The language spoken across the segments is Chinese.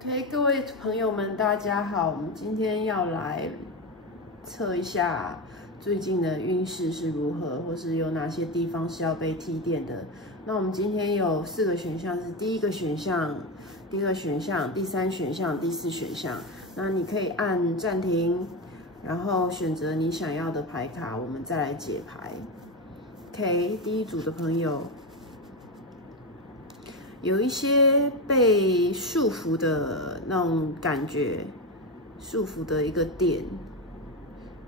OK， 各位朋友们，大家好。我们今天要来测一下最近的运势是如何，或是有哪些地方是要被提点的。那我们今天有4个选项，是第1个选项、第2个选项、第3选项、第4选项。那你可以按暂停，然后选择你想要的牌卡，我们再来解牌。OK， 第1组的朋友。有一些被束缚的那种感觉，束缚的一个点，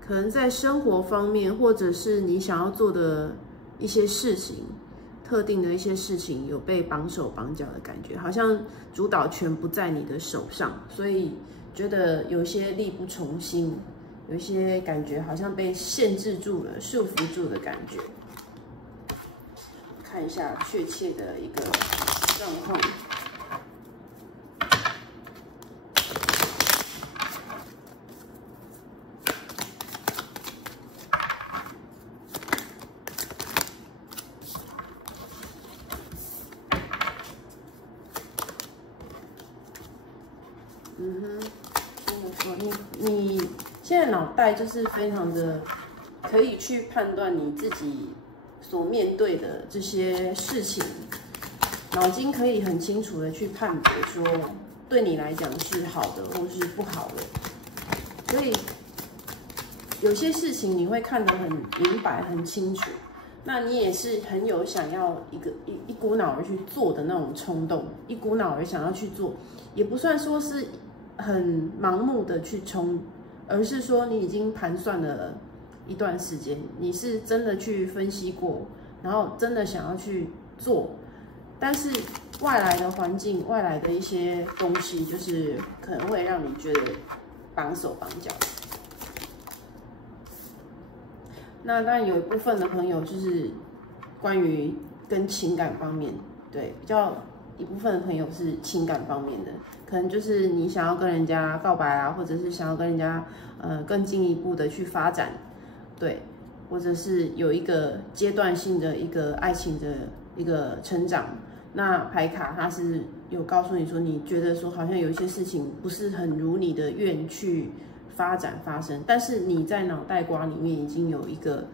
可能在生活方面，或者是你想要做的一些事情，特定的一些事情有被绑手绑脚的感觉，好像主导权不在你的手上，所以觉得有些力不从心，有一些感觉好像被限制住了、束缚住的感觉。看一下确切的一个状况。你现在脑袋就是非常的可以去判断你自己所面对的这些事情。脑筋可以很清楚的去判别，说对你来讲是好的或是不好的，所以有些事情你会看得很明白、很清楚，那你也是很有想要一股脑儿去做的那种冲动，一股脑儿想要去做，也不算说是很盲目的去冲，而是说你已经盘算了一段时间，你是真的去分析过，然后真的想要去做。但是外来的环境、外来的一些东西，就是可能会让你觉得绑手绑脚。那当然有一部分的朋友就是关于跟情感方面，对，比较一部分的朋友是情感方面的，可能就是你想要跟人家告白啊，或者是想要跟人家更进一步的去发展，对，或者是有一个阶段性的一个爱情的一个成长。那牌卡它是有告诉你说，你觉得说好像有一些事情不是很如你的愿去发展发生，但是你在脑袋瓜里面已经有一个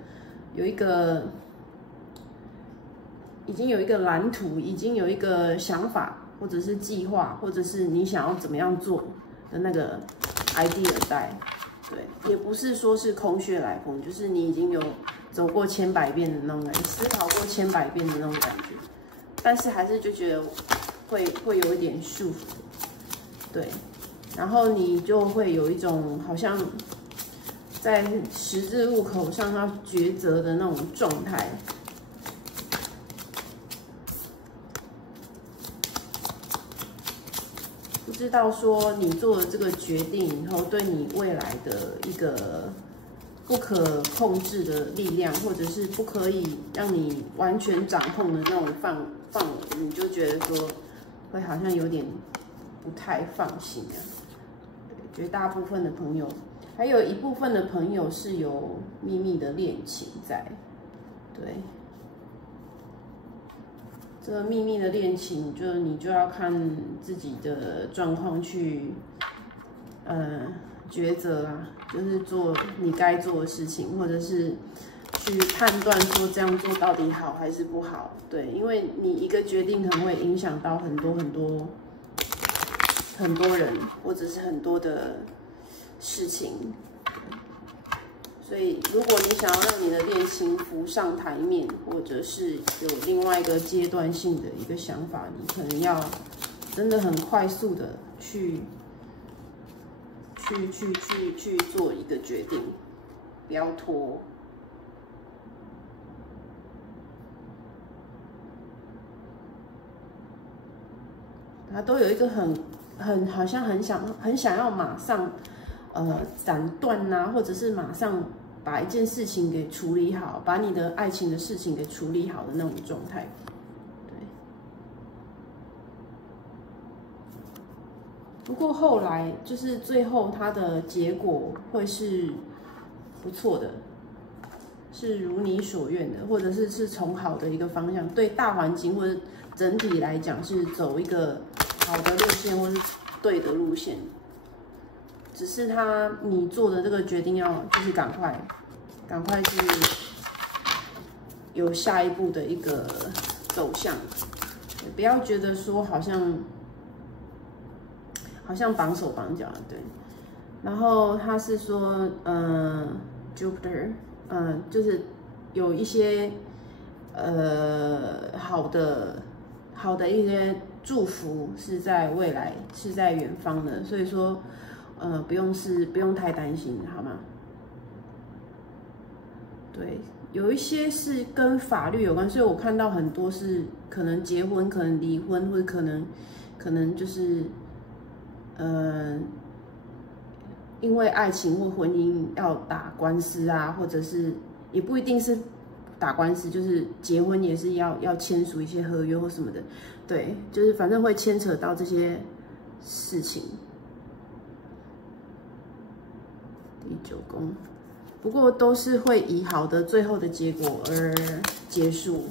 蓝图，已经有一个想法，或者是计划，或者是你想要怎么样做的那个 idea 在，对，也不是说是空穴来风，就是你已经有走过千百遍的那种感觉，思考过千百遍的那种感觉。但是还是就觉得会有一点束缚，对，然后你就会有一种好像在十字路口上要抉择的那种状态。不知道说你做了这个决定以后，对你未来的一个不可控制的力量，或者是不可以让你完全掌控的那种范围，你就觉得说会好像有点不太放心啊。绝大部分的朋友，还有一部分的朋友是有秘密的恋情在，对，这个秘密的恋情，就是你就要看自己的状况去，抉择啊，就是做你该做的事情，或者是去判断说这样做到底好还是不好。对，因为你一个决定可能会影响到很多人，或者是很多的事情。所以，如果你想要让你的恋情浮上台面，或者是有另外一个阶段性的一个想法，你可能要真的很快速的去做一个决定，不要拖。他都有一个好像很想要马上斩断呐，或者是马上把一件事情给处理好，把你的爱情的事情给处理好的那种状态。不过后来就是最后它的结果会是不错的，是如你所愿的，或者是从好的一个方向，对大环境或者整体来讲是走一个好的路线，或是对的路线，只是你做的这个决定就是赶快去有下一步的一个走向，不要觉得说好像绑手绑脚，对。然后他是说，Jupiter，就是有一些好的一些祝福是在未来，是在远方的，所以说不用太担心，好吗？对，有一些是跟法律有关，所以我看到很多是可能结婚、可能离婚，或者可能就是因为爱情或婚姻要打官司啊，或者是也不一定是打官司，就是结婚也是要签署一些合约或什么的，对，就是反正会牵扯到这些事情。第9宫，不过都是会以好的最后的结果而结束，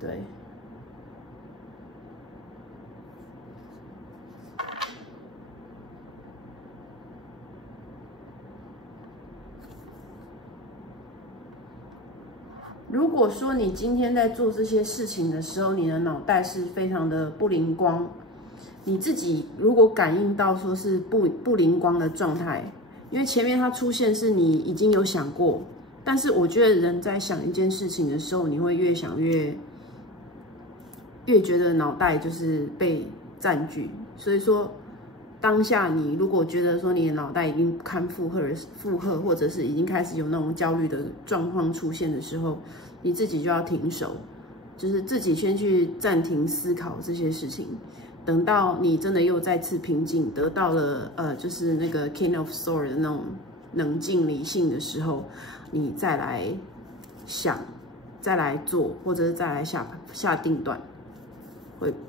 对。如果说你今天在做这些事情的时候，你的脑袋是非常的不灵光，你自己如果感应到说是不灵光的状态，因为前面它出现是你已经有想过，但是我觉得人在想一件事情的时候，你会越想越觉得脑袋就是被占据，所以说当下你如果觉得说你的脑袋已经不堪负荷，或者是已经开始有那种焦虑的状况出现的时候，你自己就要停手，就是自己先去暂停思考这些事情，等到你真的又再次平静，得到了就是那个 King of Swords 的那种冷静理性的时候，你再来想，再来做，或者是再来下定断，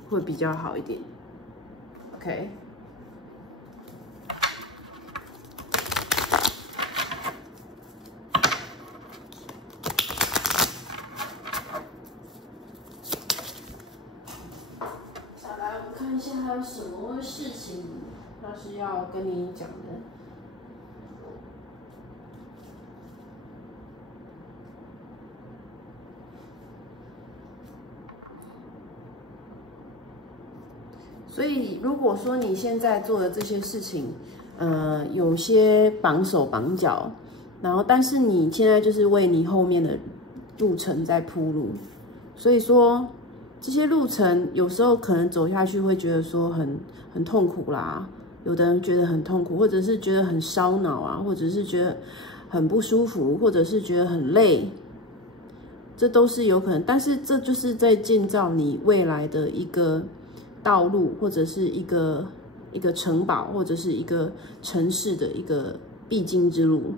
会比较好一点。OK。看一下还有什么事情他是要跟你讲的。所以如果说你现在做的这些事情，有些绑手绑脚，然后但是你现在就是为你后面的路程在铺路，所以说。这些路程有时候可能走下去会觉得说很痛苦啦，有的人觉得很痛苦，或者是觉得很烧脑啊，或者是觉得很不舒服，或者是觉得很累，这都是有可能。但是这就是在建造你未来的一个道路，或者是一个城堡，或者是一个城市的一个必经之路。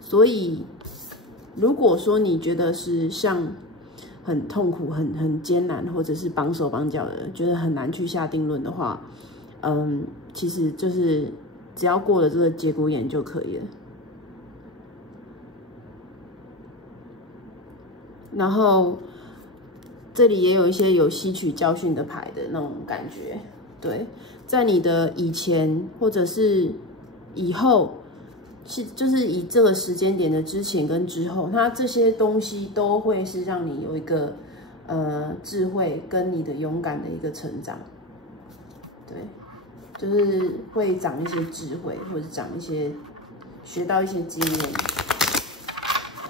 所以，如果说你觉得是像很痛苦、很艰难，或者是绑手绑脚的，觉得很难去下定论的话，其实就是只要过了这个节骨眼就可以了。然后这里也有一些有吸取教训的牌的那种感觉，对，在你的以前或者是以后。就是以这个时间点的之前跟之后，它这些东西都会是让你有一个智慧跟你的勇敢的一个成长，对，就是会长一些智慧，或者长一些学到一些经验，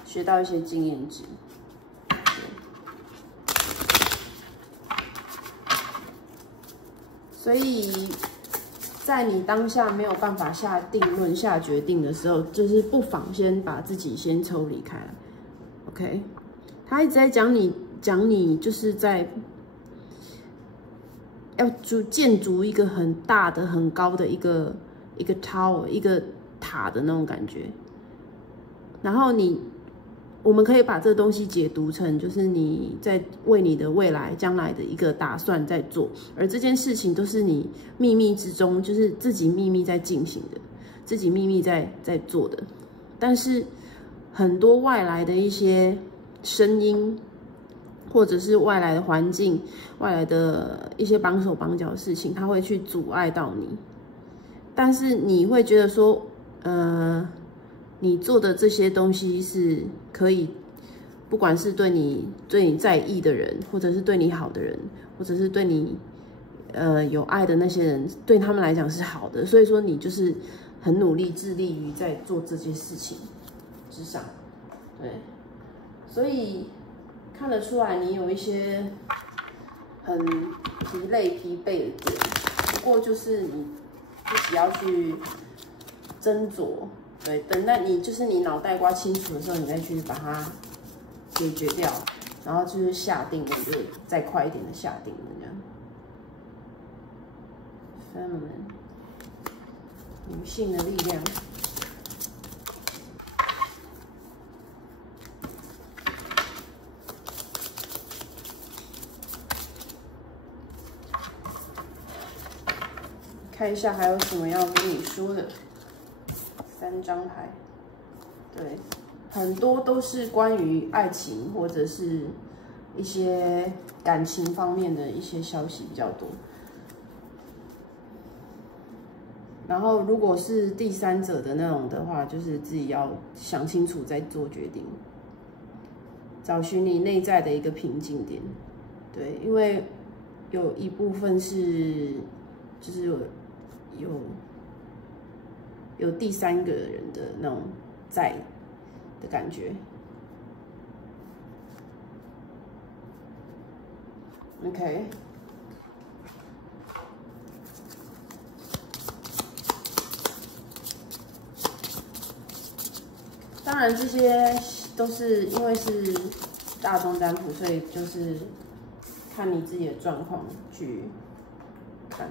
学到一些经验值。所以。在你当下没有办法下定论、下决定的时候，就是不妨先把自己先抽离开来 ，OK？ 他一直在讲你就是在要建筑一个很大的、很高的一个 tower、一个塔的那种感觉。然后我们可以把这个东西解读成，就是你在为你的未来、将来的一个打算在做，而这件事情都是你秘密之中，就是自己秘密在进行的，自己秘密在做的。但是很多外来的一些声音，或者是外来的环境、外来的一些绑手绑脚的事情，它会去阻碍到你。但是你会觉得说，你做的这些东西是可以，不管是对你在意的人，或者是对你好的人，或者是对你有爱的那些人，对他们来讲是好的。所以说你就是很努力致力于在做这些事情之上，对，所以看得出来你有一些很疲惫的点，不过就是你自己要去斟酌，对，等待你就是你脑袋瓜清楚的时候，你再去把它解决掉，然后就是下定了，就再快一点的下定了这样。Feminine， 女性的力量。看一下还有什么要跟你说的。3张牌，对，很多都是关于爱情或者是一些感情方面的一些消息比较多。然后如果是第三者的那种的话，就是自己要想清楚再做决定，找寻你内在的一个平静点。对，因为有一部分是就是有第三个人的那种在的感觉。OK， 当然这些都是因为是大众占卜，所以就是看你自己的状况去看。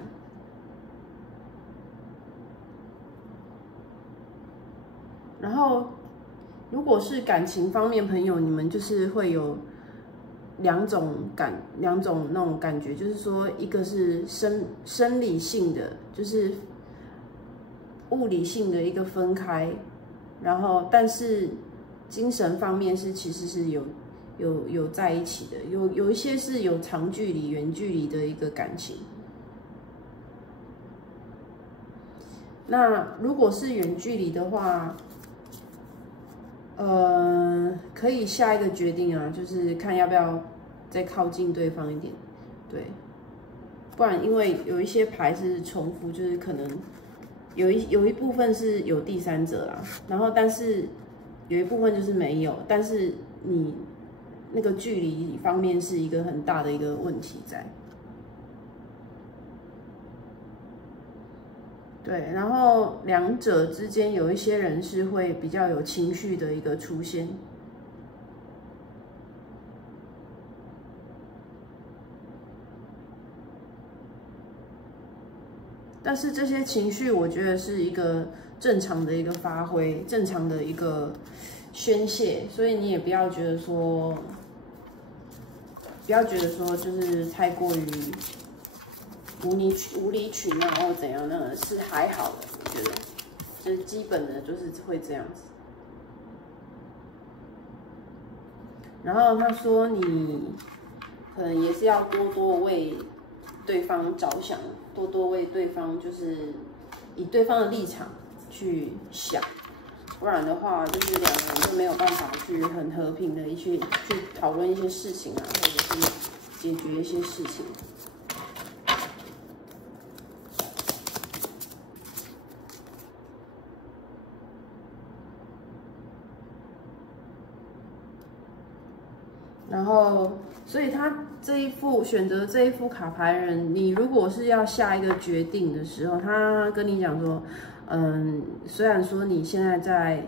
然后，如果是感情方面，朋友，你们就是会有两种那种感觉，就是说，一个是生理性的，就是物理性的一个分开，然后但是精神方面是其实是有在一起的，有一些是有长距离、远距离的一个感情。那如果是远距离的话，可以下一个决定啊，就是看要不要再靠近对方一点，对，不然因为有一些牌是重复，就是可能有一部分是有第三者啦，然后但是有一部分就是没有，但是你那个距离方面是一个很大的一个问题在。对，然后两者之间有一些人是会比较有情绪的一个出现，但是这些情绪我觉得是一个正常的一个发挥，正常的一个宣泄，所以你也不要觉得说就是太过于无理取闹或怎样，那个是还好的，我觉得就是基本的就是会这样子。然后他说你可能也是要多多为对方着想，多多为对方就是以对方的立场去想，不然的话就是两个人就没有办法去很和平的去讨论一些事情啊，或者是解决一些事情。然后，所以他选择这一副卡牌人，你如果是要下一个决定的时候，他跟你讲说，虽然说你现在在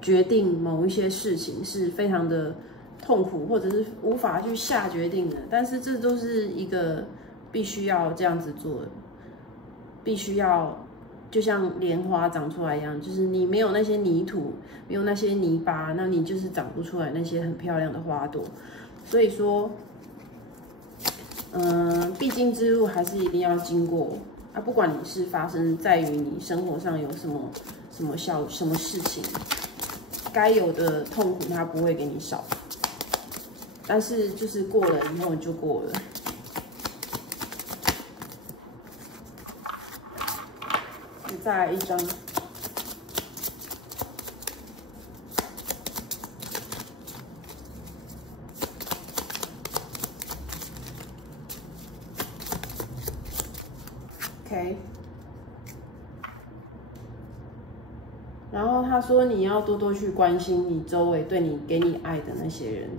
决定某一些事情是非常的痛苦，或者是无法去下决定的，但是这都是一个必须要这样子做的，必须要。就像莲花长出来一样，就是你没有那些泥土，没有那些泥巴，那你就是长不出来那些很漂亮的花朵。所以说，必经之路还是一定要经过啊！不管你是发生在于你生活上有什么事情，该有的痛苦它不会给你少。但是就是过了以后就过了。再来一张。OK。然后他说你要多多去关心你周围给你爱的那些人，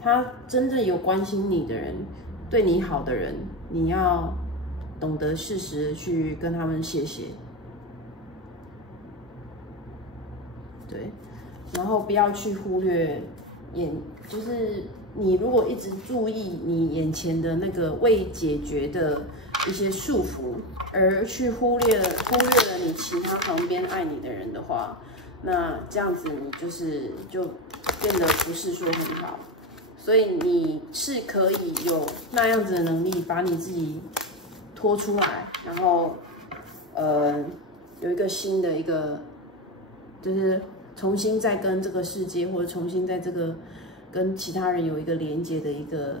他真正有关心你的人，对你好的人，你要懂得适时的去跟他们谢谢。对，然后不要去忽略就是你如果一直注意你眼前的那个未解决的一些束缚，而去忽略了你其他旁边爱你的人的话，那这样子你就变得不是说很好。所以你是可以有那样子的能力，把你自己拖出来，然后有一个新的一个，就是重新再跟这个世界，或者重新在这个跟其他人有一个连接的一个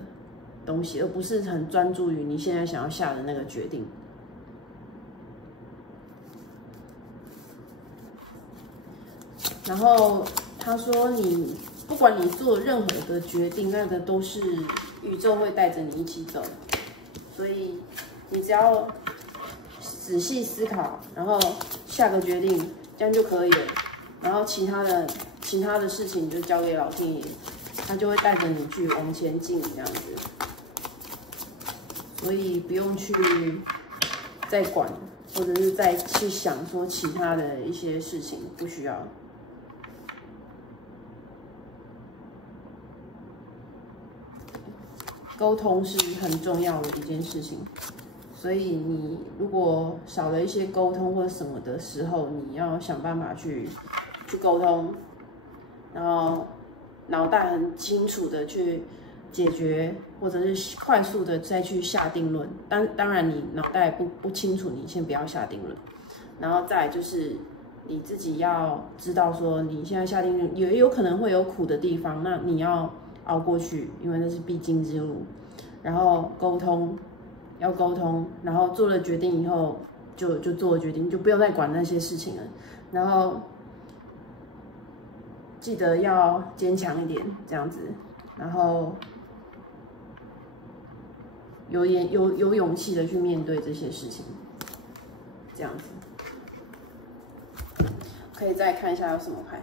东西，而不是很专注于你现在想要下的那个决定。然后他说你不管你做任何的决定，那个都是宇宙会带着你一起走，所以你只要仔细思考，然后下个决定，这样就可以了。然后其他的事情就交给老天爷，他就会带着你去往前进这样子。所以不用去再管，或者是再去想说其他的一些事情，不需要。沟通是很重要的一件事情，所以你如果少了一些沟通或什么的时候，你要想办法去沟通，然后脑袋很清楚的去解决，或者是快速的再去下定论。当然你脑袋不清楚，你先不要下定论。然后再来就是你自己要知道说，你现在下定论也有可能会有苦的地方，那你要熬过去，因为那是必经之路。然后要沟通，然后做了决定以后就做了决定，就不用再管那些事情了。然后记得要坚强一点，这样子，然后有勇气的去面对这些事情，这样子。可以再看一下有什么牌。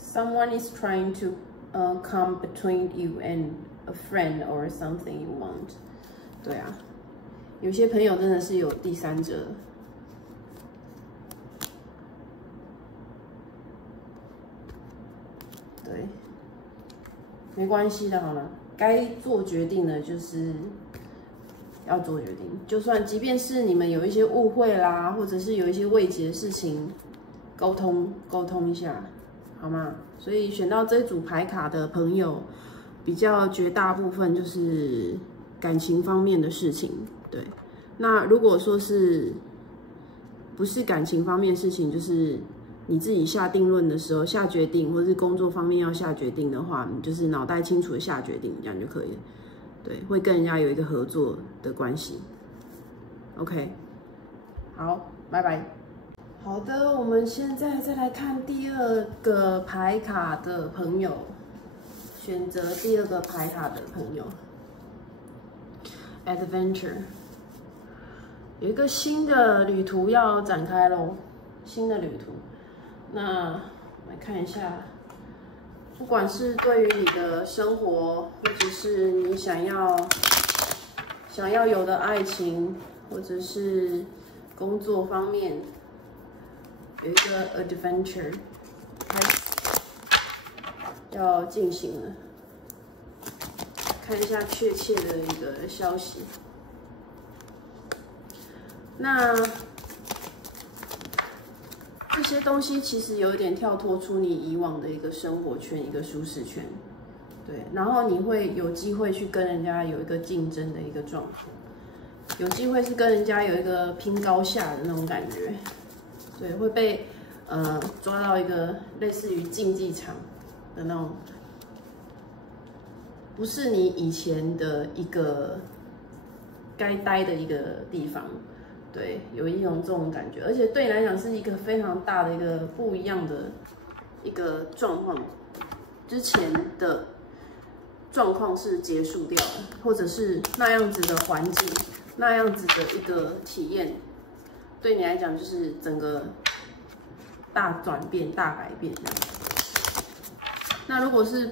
Someone is trying to come between you and a friend or something you want。对啊，有些朋友真的是有第三者。对，没关系的，好了，该做决定的就是要做决定，即便是你们有一些误会啦，或者是有一些未解的事情，沟通一下，好吗？所以选到这组牌卡的朋友，比较绝大部分就是感情方面的事情。对，那如果说是不是感情方面的事情，就是你自己下定论的时候下决定，或者是工作方面要下决定的话，你就是脑袋清楚的下决定，这样就可以了。对，会跟人家有一个合作的关系。OK， 好，拜拜。好的，我们现在再来看第二个牌卡的朋友，选择第二个牌卡的朋友 ，Adventure， 有一个新的旅途要展开咯，新的旅途。那来看一下，不管是对于你的生活，或者是你想要有的爱情，或者是工作方面。有一个 adventure 开始要进行了，看一下确切的一个消息。那这些东西其实有一点跳脱出你以往的一个生活圈、一个舒适圈，对。然后你会有机会去跟人家有一个竞争的一个状况，有机会是跟人家有一个拼高下的那种感觉。对，会被抓到一个类似于竞技场的那种，不是你以前的一个该待的一个地方，对，有一种这种感觉，而且对你来讲是一个非常大的一个不一样的一个状况，之前的状况是结束掉了，或者是那样子的环境，那样子的一个体验，对你来讲就是整个大转变、大改变这样。那如果是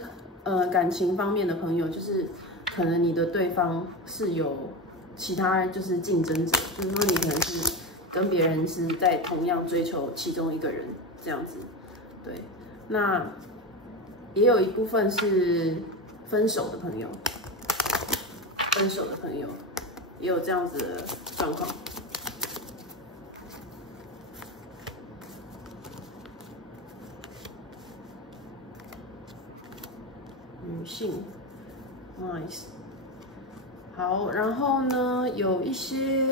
感情方面的朋友，就是可能你的对方是有其他就是竞争者，就是说你可能是跟别人是在同样追求其中一个人这样子，对。那也有一部分是分手的朋友，分手的朋友也有这样子的状况。女性 ，nice。好，然后呢，有一些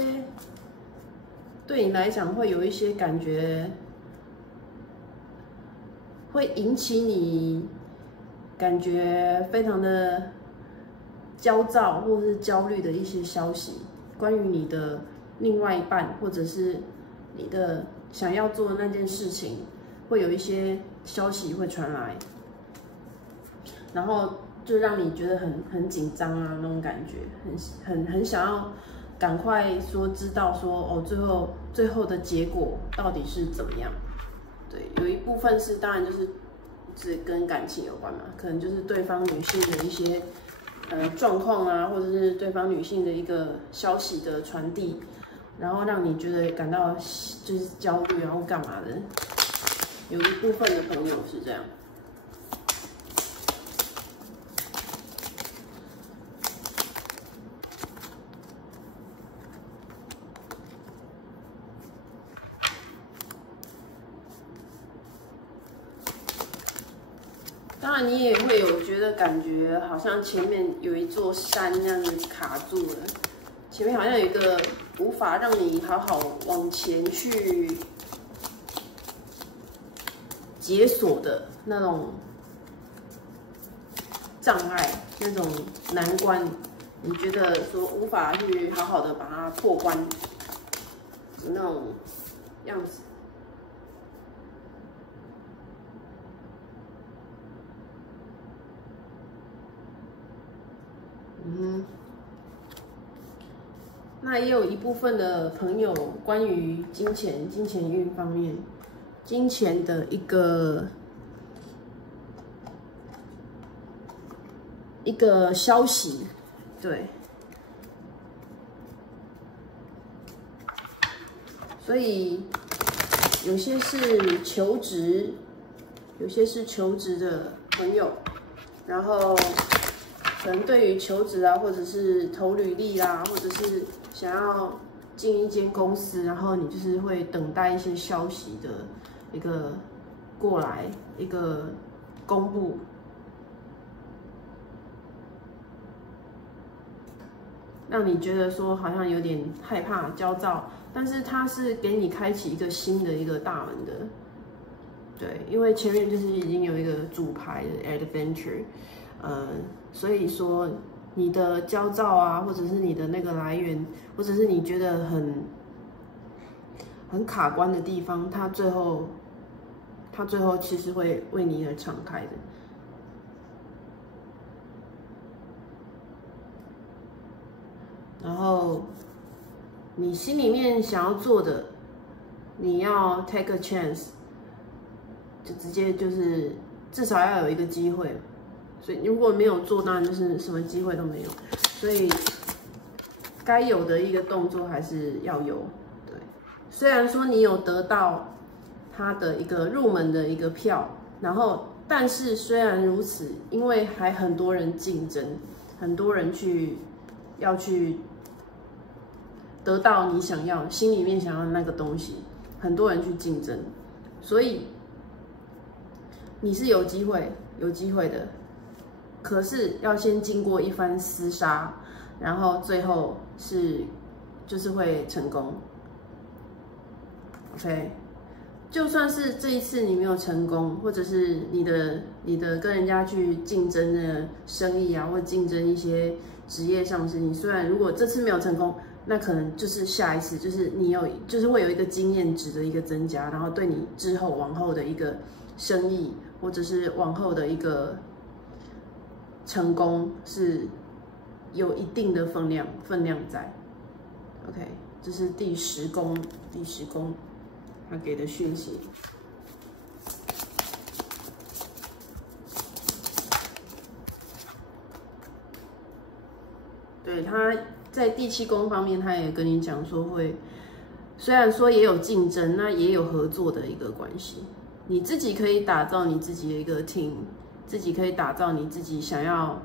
对你来讲会有一些感觉，会引起你感觉非常的焦躁或者是焦虑的一些消息，关于你的另外一半或者是你的想要做的那件事情，会有一些消息会传来。然后就让你觉得很紧张啊，那种感觉，很想要赶快说知道说哦，最后的结果到底是怎么样？对，有一部分是当然就是跟感情有关嘛，可能就是对方女性的一些状况啊，或者是对方女性的一个消息的传递，然后让你觉得感到就是焦虑，然后干嘛的？有一部分的朋友是这样。当然，你也会有觉得感觉好像前面有一座山那样子卡住了，前面好像有一个无法让你好好往前去解锁的那种障碍，那种难关，你觉得说无法去好好的把它破关的那种样子。那也有一部分的朋友关于金钱运方面，金钱的一个消息，对，所以有些是求职，有些是求职的朋友，然后可能对于求职啊，或者是投履历啦，或者是想要进一间公司，然后你就是会等待一些消息的一个过来，一个公布。让你觉得说好像有点害怕、焦躁，但是它是给你开启一个新的一个大门的，对，因为前面就是已经有一个主牌的 adventure，所以说你的焦躁啊，或者是你的那个来源，或者是你觉得很卡关的地方，它最后其实会为你而敞开的。然后你心里面想要做的，你要 take a chance， 就直接就是至少要有一个机会。所以如果没有做，当然就是什么机会都没有。所以该有的一个动作还是要有。对，虽然说你有得到他的一个入门的一个票，然后但是虽然如此，因为还很多人竞争，很多人要去得到你想要心里面想要的那个东西，很多人去竞争，所以你是有机会的，可是要先经过一番厮杀，然后最后就是会成功。OK，就算是这一次你没有成功，或者是你的跟人家去竞争的生意啊，或竞争一些职业上是，你虽然如果这次没有成功，那可能就是下一次，就是就是会有一个经验值的一个增加，然后对你之后往后的一个生意，或者是往后的一个成功是有一定的分量在。OK， 这是第10宫他给的讯息。对，他在第7宫方面，他也跟你讲说会，虽然说也有竞争，那也有合作的一个关系。你自己可以打造你自己的一个 team， 自己可以打造你自己想要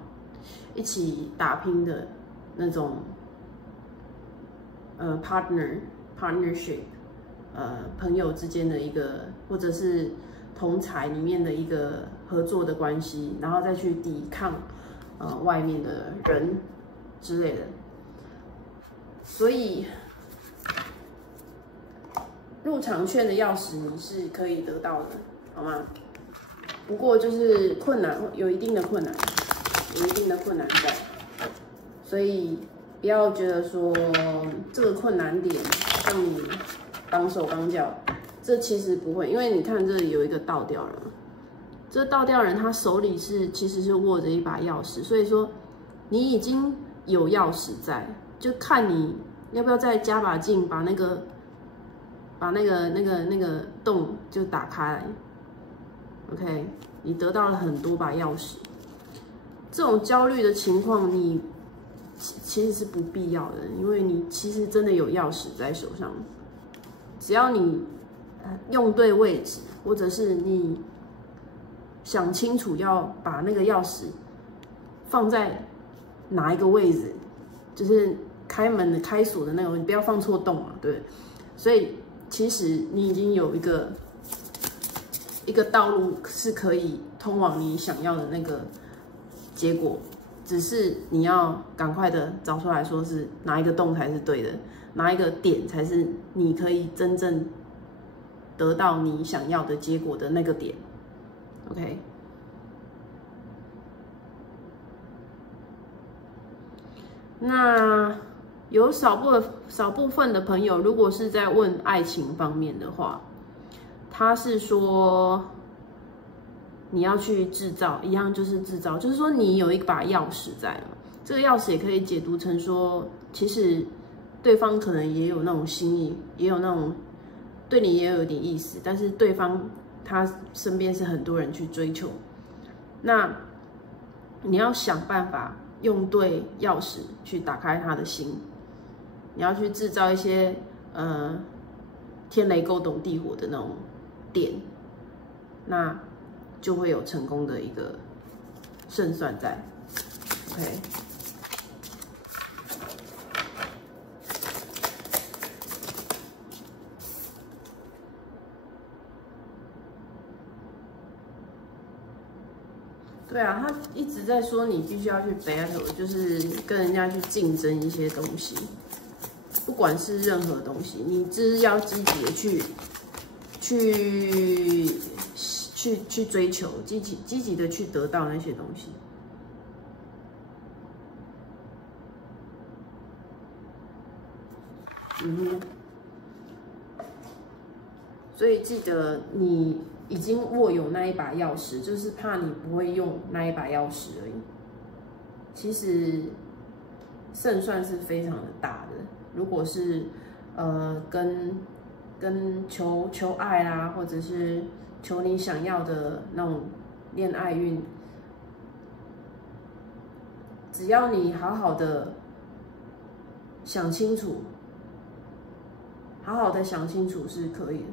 一起打拼的那种partnership， 朋友之间的一个，或者是同侪里面的一个合作的关系，然后再去抵抗外面的人之类的。所以入场券的钥匙你是可以得到的，好吗？不过就是困难，有一定的困难在，所以不要觉得说这个困难点让你绑手绑脚，这其实不会，因为你看这里有一个倒吊人，这倒吊人他手里其实是握着一把钥匙，所以说你已经有钥匙在，就看你要不要再加把劲，把那个洞就打开来。OK， 你得到了很多把钥匙，这种焦虑的情况你其实是不必要的，因为你其实真的有钥匙在手上，只要你用对位置，或者是你想清楚要把那个钥匙放在哪一个位置，就是开门的开锁的那种，你不要放错洞嘛，对。所以其实你已经有一个道路是可以通往你想要的那个结果，只是你要赶快的找出来说是哪一个洞才是对的，哪一个点才是你可以真正得到你想要的结果的那个点。OK， 那有少部分的朋友，如果是在问爱情方面的话，他是说你要去制造，一样就是制造，就是说你有一把钥匙在嘛，这个钥匙也可以解读成说，其实对方可能也有那种心意，也有那种对你也有点意思，但是对方他身边是很多人去追求，那你要想办法用对钥匙去打开他的心，你要去制造一些天雷勾动地火的那种点，那就会有成功的一个胜算在。OK， 对啊，他一直在说你必须要去 battle， 就是跟人家去竞争一些东西，不管是任何东西，你只要积极的去追求，积极的去得到那些东西。所以记得你已经握有那一把钥匙，就是怕你不会用那一把钥匙而已。其实胜算是非常的大的。如果是跟求爱啦，或者是求你想要的那种恋爱运，只要你好好的想清楚，是可以的。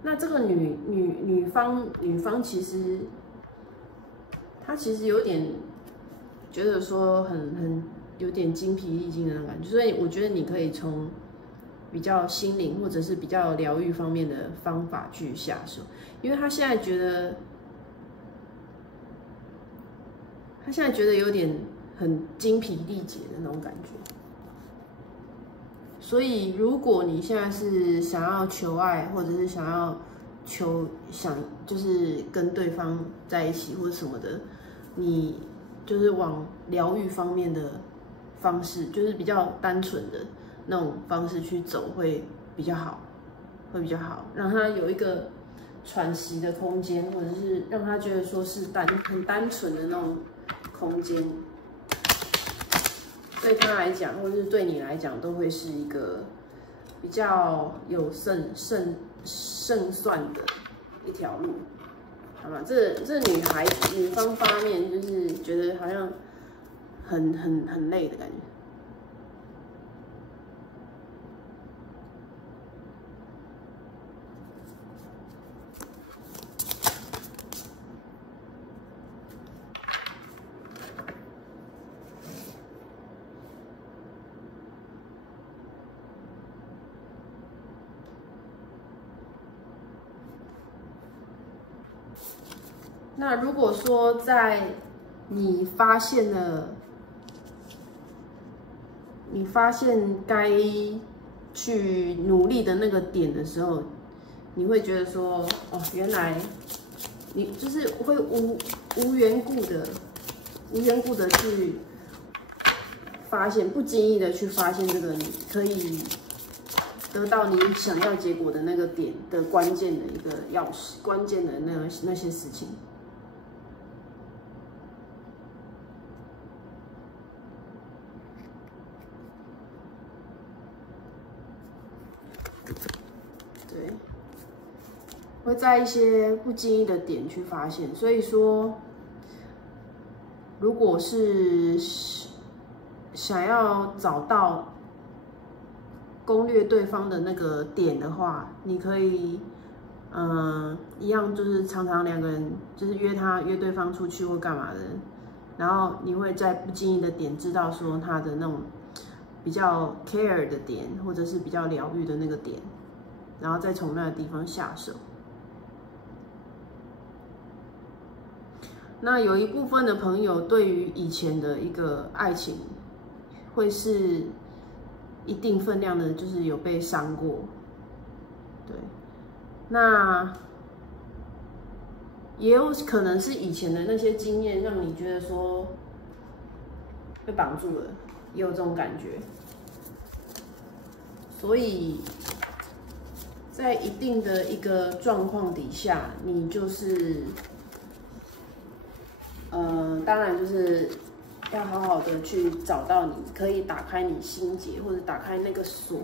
那这个女方其实她其实有点觉得说很有点精疲力尽的那种感觉，所以我觉得你可以从比较心灵或者是比较疗愈方面的方法去下手，因为她现在觉得他现在觉得有点很精疲力竭的那种感觉。所以，如果你现在是想要求爱，或者是想就是跟对方在一起或者什么的，你就是往疗愈方面的方式，就是比较单纯的那种方式去走会比较好，让他有一个喘息的空间，或者是让他觉得说是很单纯的那种空间。对他来讲，或者是对你来讲，都会是一个比较有胜算的一条路，好吗？这女方方面就是觉得好像很累的感觉。那如果说在你发现该去努力的那个点的时候，你会觉得说，哦，原来你就是会无缘故的去发现，不经意的去发现这个你可以得到你想要结果的那个点的关键的一个钥匙，关键的那些事情。对，会在一些不经意的点去发现。所以说，如果是想要找到攻略对方的那个点的话，你可以，一样就是常常两个人就是约对方出去或干嘛的，然后你会在不经意的点知道说他的那种比较 care 的点，或者是比较疗愈的那个点，然后再从那个地方下手。那有一部分的朋友对于以前的一个爱情，会是一定分量的，就是有被伤过，对。那也有可能是以前的那些经验让你觉得说被绑住了，也有这种感觉。所以在一定的一个状况底下，你就是，当然就是要好好的去找到你可以打开你心结或者打开那个锁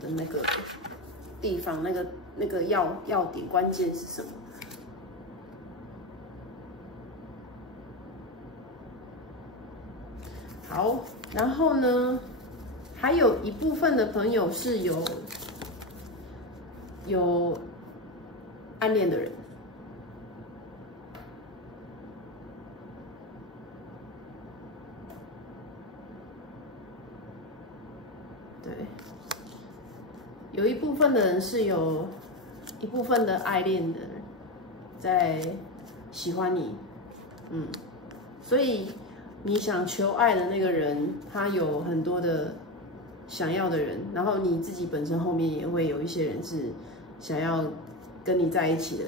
的那个地方，那个要点关键是什么？好，然后呢，还有一部分的朋友是有暗恋的人。对，有一部分的人是有一部分的爱恋的人在喜欢你，所以你想求爱的那个人，他有很多的想要的人，然后你自己本身后面也会有一些人是想要跟你在一起的。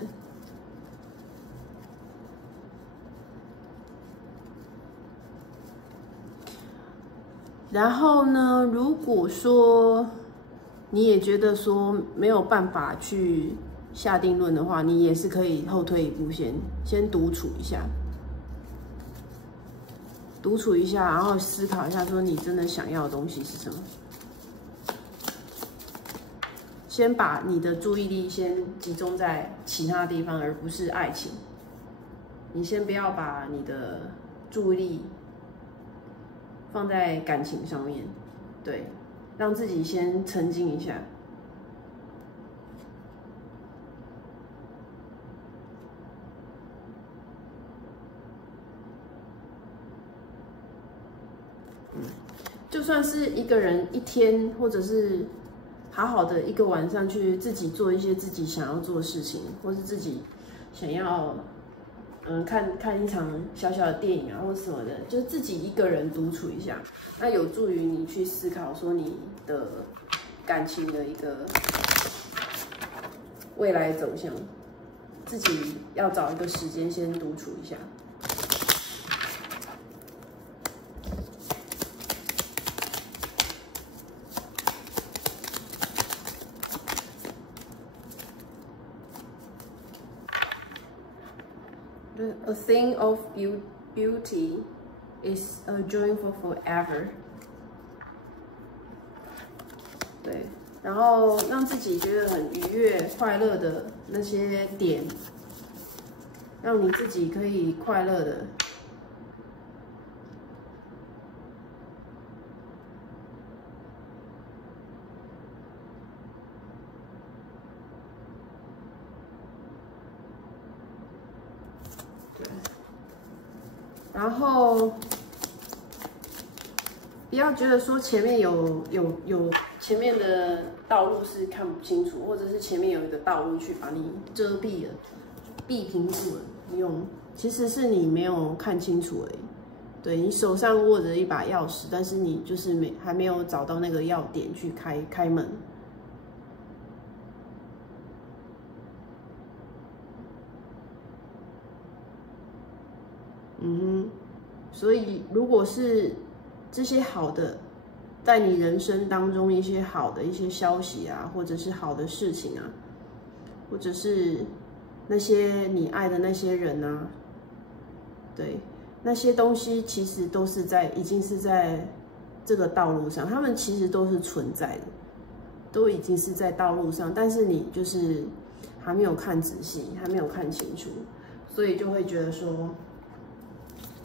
然后呢，如果说你也觉得说没有办法去下定论的话，你也是可以后退一步，先独处一下，然后思考一下，说你真的想要的东西是什么。先把你的注意力先集中在其他地方，而不是爱情。你先不要把你的注意力放在感情上面，对，让自己先沉静一下。就算是一个人一天，或者是好好的一个晚上，去自己做一些自己想要做的事情，或是自己想要看一场小小的电影啊，或什么的，就是自己一个人独处一下，那有助于你去思考说你的感情的一个未来走向。自己要找一个时间先独处一下。A thing of beauty is a joy for forever。对，然后让自己觉得很愉悦、快乐的那些点，让你自己可以快乐的。然后不要觉得说前面有前面的道路是看不清楚，或者是前面有一个道路去把你遮蔽了、避平住了，不用，其实是你没有看清楚而已。对，你手上握着一把钥匙，但是你就是还没有找到那个要点去开门。所以如果是这些好的，在你人生当中一些好的一些消息啊，或者是好的事情啊，或者是那些你爱的那些人啊，对，那些东西其实都是已经是在这个道路上，他们其实都是存在的，都已经是在道路上，但是你就是还没有看仔细，还没有看清楚，所以就会觉得说，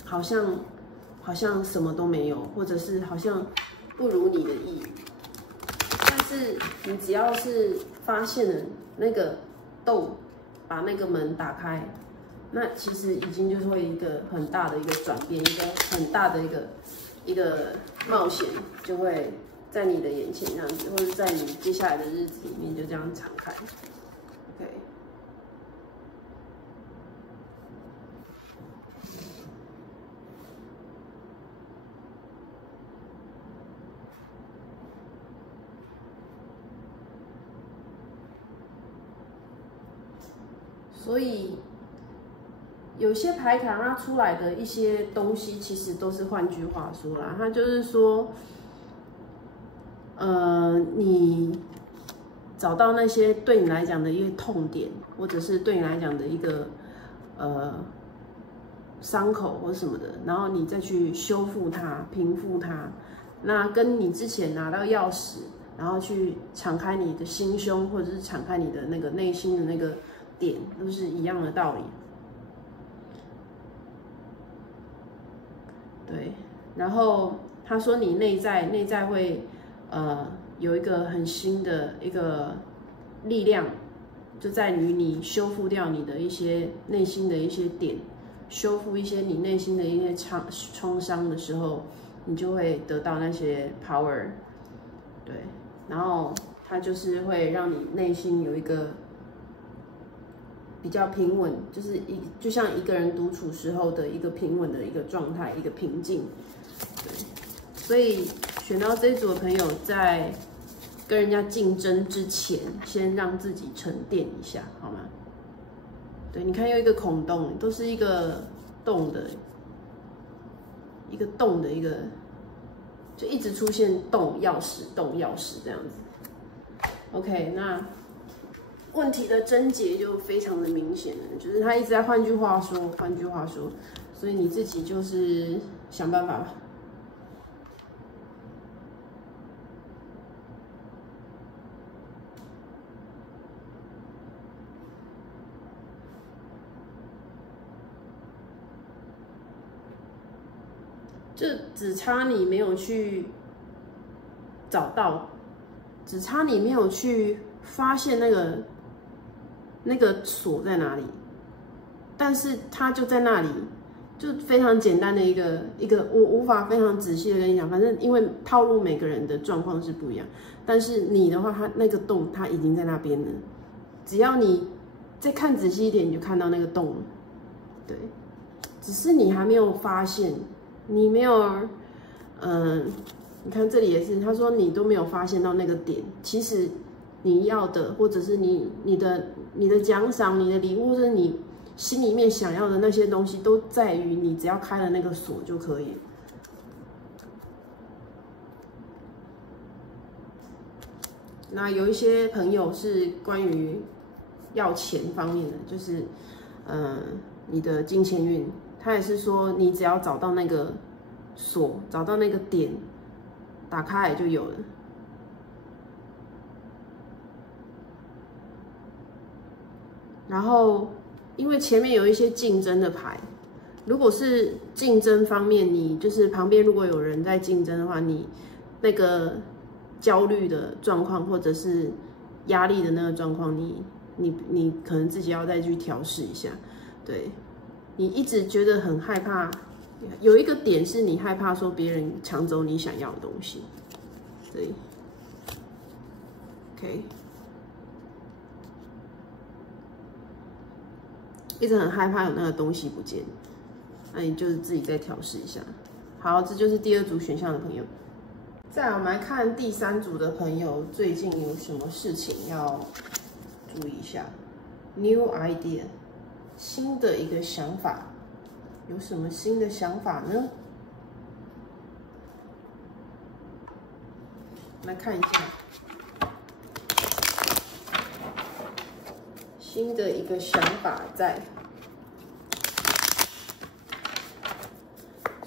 好像什么都没有，或者是好像不如你的意。但是你只要是发现了那个洞，把那个门打开，那其实已经就是会一个很大的一个转变，一个很大的一个冒险，就会在你的眼前这样子，或者在你接下来的日子里面就这样敞开。OK。所以有些牌卡它出来的一些东西，其实都是换句话说啦，它就是说，你找到那些对你来讲的一些痛点，或者是对你来讲的一个伤口或什么的，然后你再去修复它、平复它，那跟你之前拿到钥匙，然后去敞开你的心胸，或者是敞开你的那个内心的那个点，都是一样的道理。对，然后他说你内在会有一个很新的一个力量，就在于你修复掉你的一些内心的一些点，修复一些你内心的一些创伤的时候，你就会得到那些 power。对，然后它就是会让你内心有一个比较平稳，就是就像一个人独处时候的一个平稳的一个状态，一个平静。对，所以选到这一组的朋友，在跟人家竞争之前，先让自己沉淀一下，好吗？对，你看有一个孔洞，都是一个洞的，一个洞的一个，就一直出现洞钥匙这样子。OK， 那问题的症结就非常的明显了，就是他一直在换句话说，所以你自己就是想办法吧。就只差你没有去找到，只差你没有去发现那个锁在哪里，但是它就在那里，就非常简单的一个，我无法非常仔细的跟你讲，反正因为套路每个人的状况是不一样，但是你的话，它那个洞它已经在那边了，只要你再看仔细一点，你就看到那个洞了。对，只是你还没有发现，你没有，你看这里也是，他说你都没有发现到那个点，其实你要的，或者是你的奖赏、你的礼物，或者你心里面想要的那些东西，都在于你只要开了那个锁就可以。那有一些朋友是关于要钱方面的，就是你的金钱运，他也是说你只要找到那个锁，找到那个点，打开来就有了。然后，因为前面有一些竞争的牌，如果是竞争方面，你就是旁边如果有人在竞争的话，你那个焦虑的状况或者是压力的那个状况，你可能自己要再去调试一下。对，你一直觉得很害怕，有一个点是你害怕说别人抢走你想要的东西。对 ，OK。一直很害怕有那个东西不见，那你就是自己再调试一下。好，这就是第二组选项的朋友。再来，我们来看第三组的朋友最近有什么事情要注意一下。New idea， 新的一个想法，有什么新的想法呢？来看一下。新的一个想法在，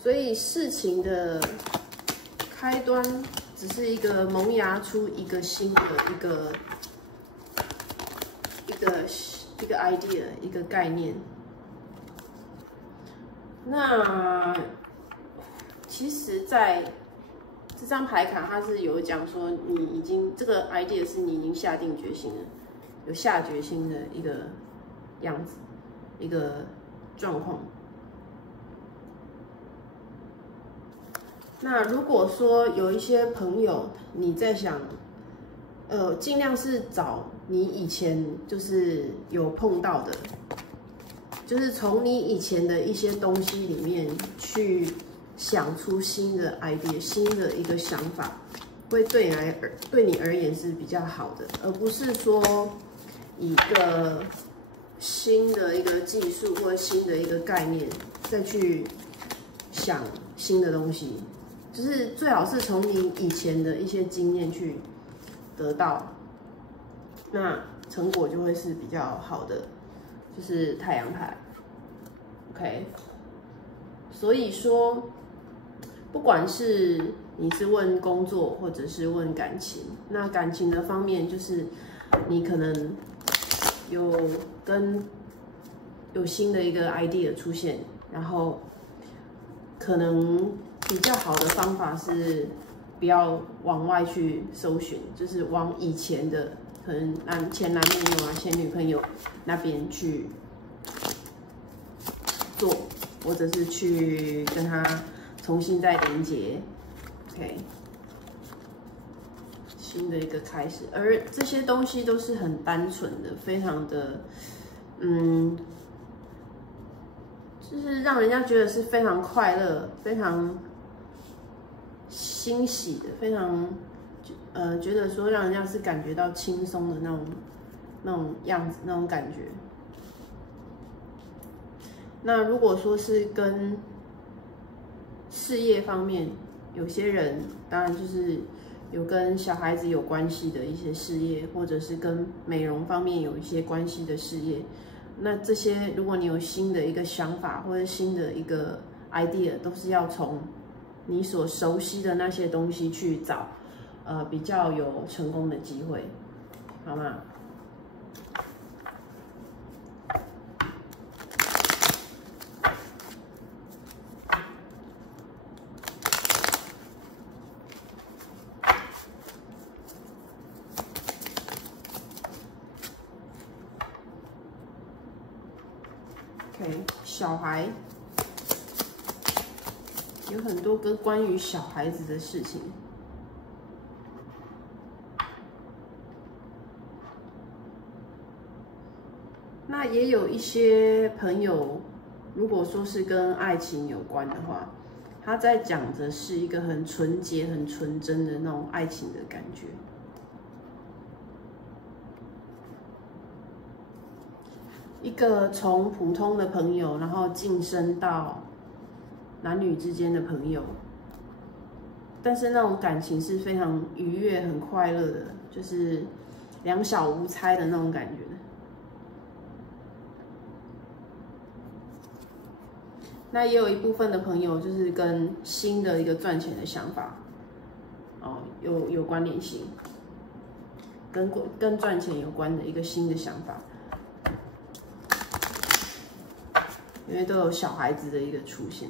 所以事情的开端只是一个萌芽出一个新的一个 idea 一个概念。那其实，在这张牌卡它是有讲说，你已经这个 idea 是你已经下定决心了。有下决心的一个样子，一个状况。那如果说有一些朋友你在想，尽量是找你以前就是有碰到的，就是从你以前的一些东西里面去想出新的 idea， 新的一个想法，会对你而言是比较好的，而不是说。一个新的一个技术或新的一个概念，再去想新的东西，就是最好是从你以前的一些经验去得到，那成果就会是比较好的，就是太阳牌 ，OK。所以说，不管是你是问工作或者是问感情，那感情的方面就是你可能。有新的一个 idea 出现，然后可能比较好的方法是不要往外去搜寻，就是往以前的可能前男朋友啊、前女朋友那边去做，或者是去跟他重新再连接 ，OK。新的一个开始，而这些东西都是很单纯的，非常的，就是让人家觉得是非常快乐、非常欣喜的，非常觉得说让人家是感觉到轻松的那种样子、那种感觉。那如果说是跟事业方面，有些人当然就是。有跟小孩子有关系的一些事业，或者是跟美容方面有一些关系的事业，那这些如果你有新的一个想法或者新的一个 idea， 都是要从你所熟悉的那些东西去找，比较有成功的机会，好吗？小孩有很多个关于小孩子的事情，那也有一些朋友如果说是跟爱情有关的话，他在讲的是一个很纯洁、很纯真的那种爱情的感觉。一个从普通的朋友，然后晋升到男女之间的朋友，但是那种感情是非常愉悦、很快乐的，就是两小无猜的那种感觉。那也有一部分的朋友就是跟新的一个赚钱的想法，有关联性，跟赚钱有关的一个新的想法。因为都有小孩子的一个出现，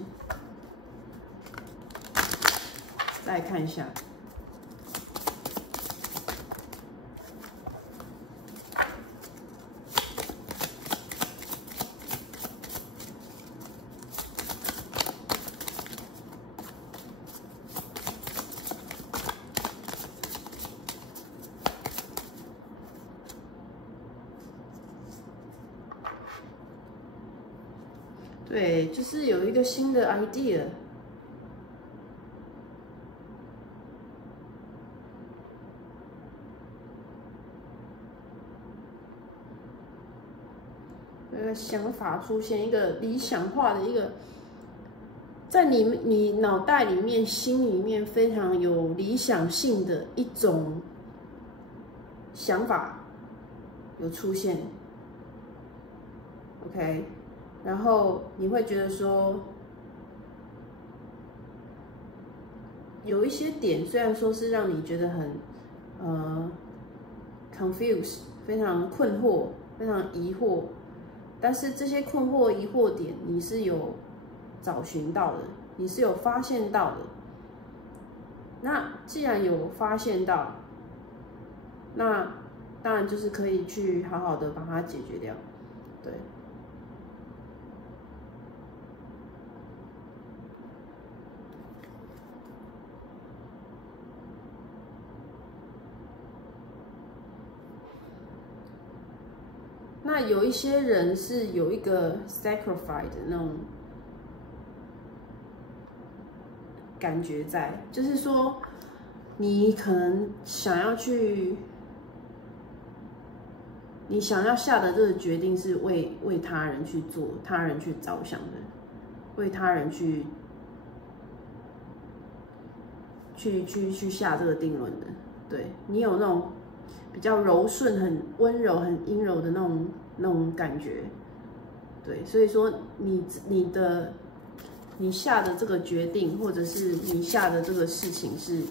再看一下，对，就是有一个新的 idea。有一个想法出现，一个理想化的一个，在你脑袋里面、心里面非常有理想性的一种想法有出现。OK。然后你会觉得说，有一些点虽然说是让你觉得很confused， 非常困惑，非常疑惑，但是这些困惑疑惑点你是有找寻到的，你是有发现到的。那既然有发现到，那当然就是可以去好好的把它解决掉，对。那有一些人是有一个 sacrifice 的那种感觉在，就是说，你可能想要去，你想要下的这个决定是为他人去做，他人去着想的，为他人去下这个定论的，对你有那种比较柔顺、很温柔、很阴柔的那种感觉，对，所以说你下的这个决定，或者是你下的这个事情，是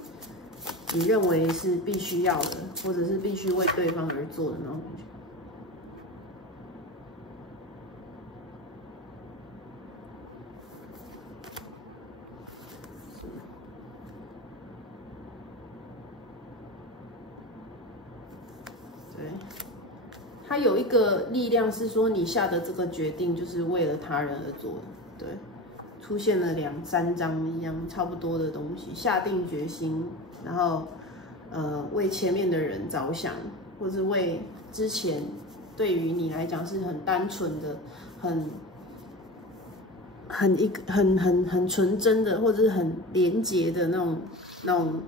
你认为是必须要的，或者是必须为对方而做的那种感觉。对，它有一个力量是说，你下的这个决定就是为了他人而做的。对，出现了2、3张一样差不多的东西，下定决心，然后为前面的人着想，或是为之前对于你来讲是很单纯的、很纯真的，或者是很连结的那种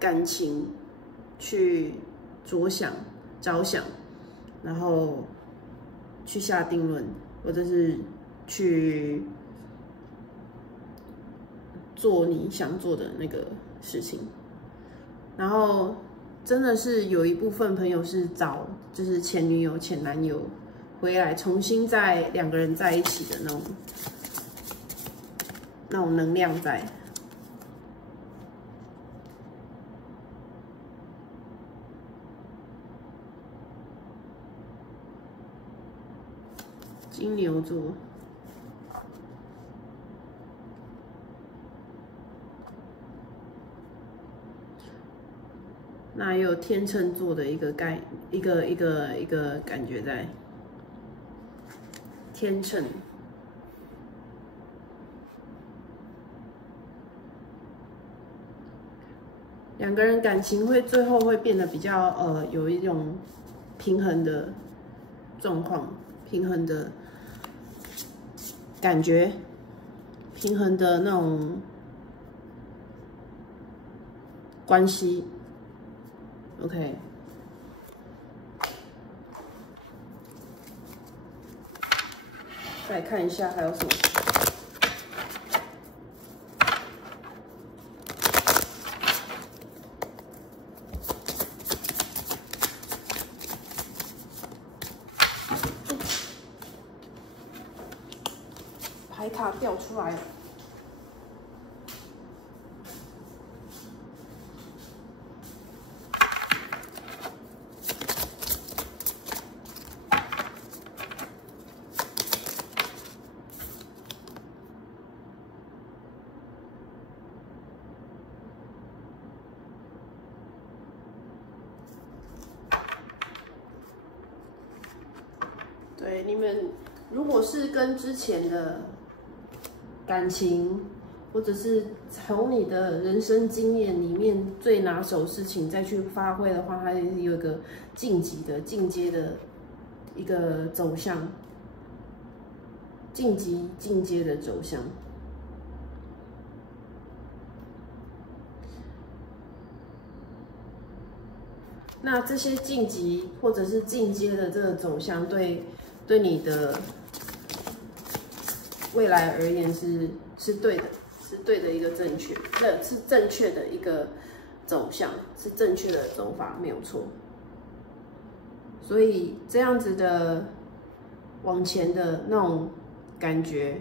感情去着想，然后去下定论，或者是去做你想做的那个事情。然后真的是有一部分朋友是找就是前女友、前男友回来，重新再2个人在一起的那种能量在。金牛座，那也有天秤座的一个感觉在。天秤，两个人感情最后会变得比较有一种平衡的状况，平衡的感觉，平衡的那种关系。OK， 再看一下还有什么。牌卡掉出来了。对，你们如果是跟之前的感情，或者是从你的人生经验里面最拿手事情再去发挥的话，它有一个晋级的、进阶的一个走向，进阶的走向。那这些晋级或者是进阶的这个走向，对你的未来而言是对的，是对的一个正确，是正确的一个走向，是正确的走法，没有错。所以这样子的往前的那种感觉，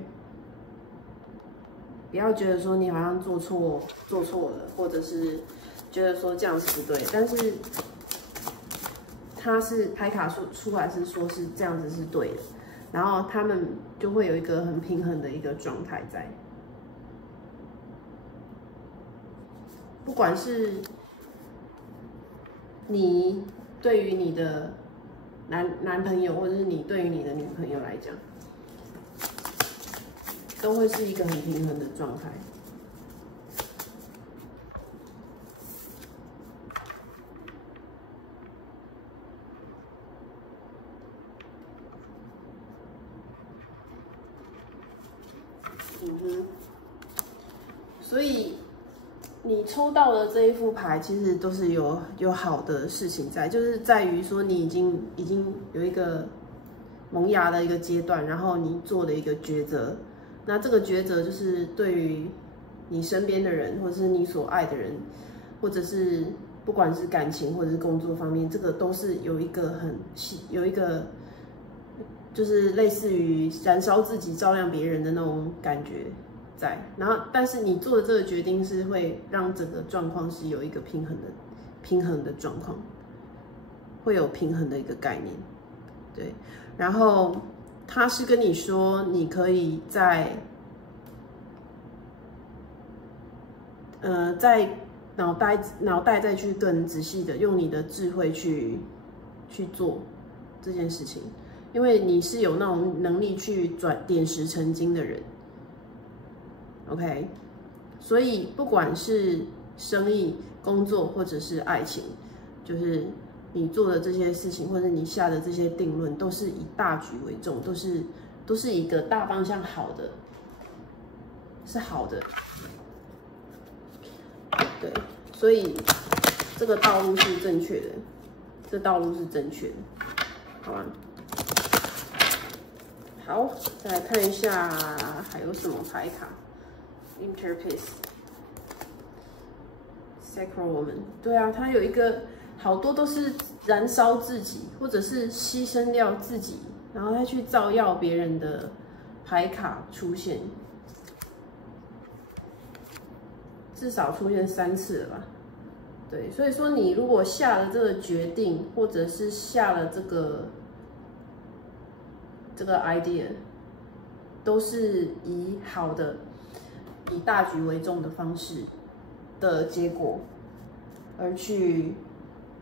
不要觉得说你好像做错了，或者是觉得说这样是不对，但是它是牌卡出来是说是这样子是对的，然后他们就会有一个很平衡的一个状态在。不管是你对于你的男朋友，或者是你对于你的女朋友来讲，都会是一个很平衡的状态。所以你抽到的这一副牌，其实都是有好的事情在，就是在于说你已经有一个萌芽的一个阶段，然后你做的一个抉择。那这个抉择就是对于你身边的人，或者是你所爱的人，或者是不管是感情或者是工作方面，这个都是有一个就是类似于燃烧自己照亮别人的那种感觉在。然后，但是你做的这个决定是会让整个状况是有一个平衡的状况，会有平衡的一个概念，对。然后他是跟你说，你可以在脑袋再去更仔细的用你的智慧去做这件事情，因为你是有那种能力去点石成金的人。OK， 所以不管是生意、工作或者是爱情，就是你做的这些事情，或者你下的这些定论，都是以大局为重，都是一个大方向好的，是好的。对，所以这个道路是正确的，这道路是正确的，好吧？好，再来看一下还有什么牌卡。Interpace Sacral Woman， 对啊，它有一个好多都是燃烧自己，或者是牺牲掉自己，然后再去照耀别人的牌卡出现，至少出现3次了吧？对，所以说你如果下了这个决定，或者是下了这个 idea， 都是以好的。以大局为重的方式的结果，而去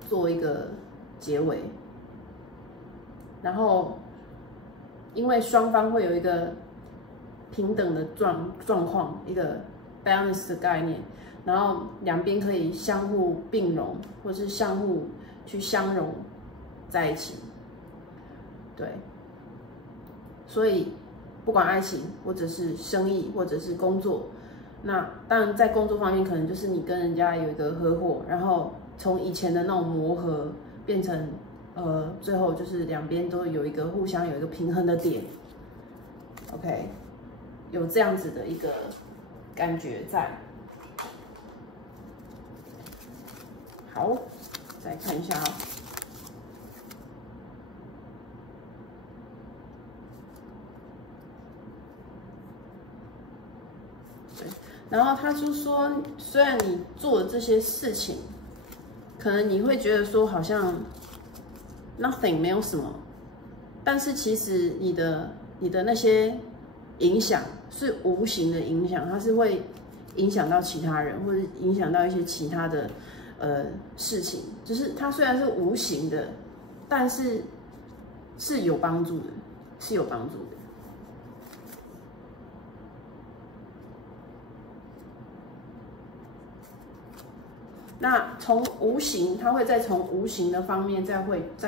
做一个结尾，然后因为双方会有一个平等的状况，一个 balance 的概念，然后两边可以相互并容，或是相互去相容在一起，对，所以不管爱情或者是生意或者是工作。那当然在工作方面，可能就是你跟人家有一个合伙，然后从以前的那种磨合变成最后就是两边都有一个互相有一个平衡的点。OK， 有这样子的一个感觉在。好，再看一下啊。对，然后他就说，虽然你做的这些事情，可能你会觉得说好像 nothing 没有什么，但是其实你的那些影响是无形的影响，它是会影响到其他人，或者影响到一些其他的事情，就是它虽然是无形的，但是是有帮助的，是有帮助的。那从无形，它会再从无形的方面再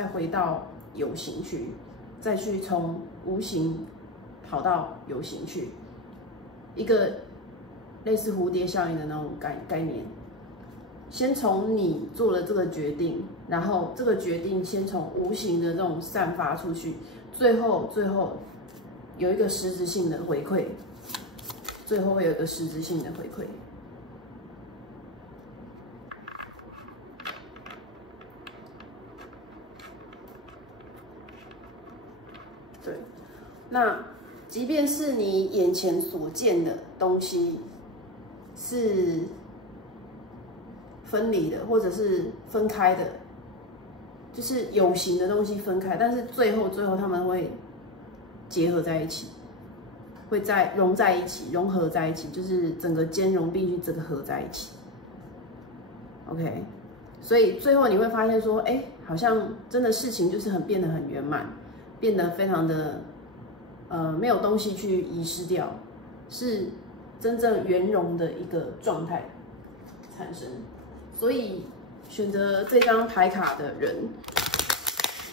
回到有形去，再去从无形跑到有形去，一个类似蝴蝶效应的那种概念。先从你做了这个决定，然后这个决定先从无形的这种散发出去，最后有一个实质性的回馈，最后会有一个实质性的回馈。对，那即便是你眼前所见的东西是分离的，或者是分开的，就是有形的东西分开，但是最后他们会结合在一起，会再融在一起，融合在一起，就是整个兼容并蓄，整个合在一起。OK， 所以最后你会发现说，哎，好像真的事情就是变得很圆满，变得非常的没有东西去遗失掉，是真正圆融的一个状态产生。所以选择这张牌卡的人，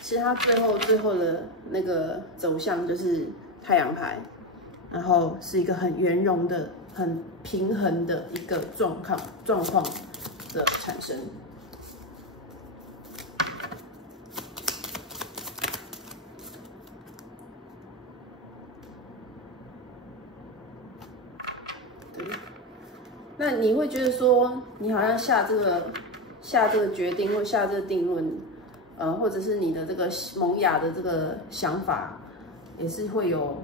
其实他最后的那个走向就是太阳牌，然后是一个很圆融的、很平衡的一个状况的产生。对，那你会觉得说，你好像下这个决定或下这个定论，或者是你的这个萌芽的这个想法，也是会有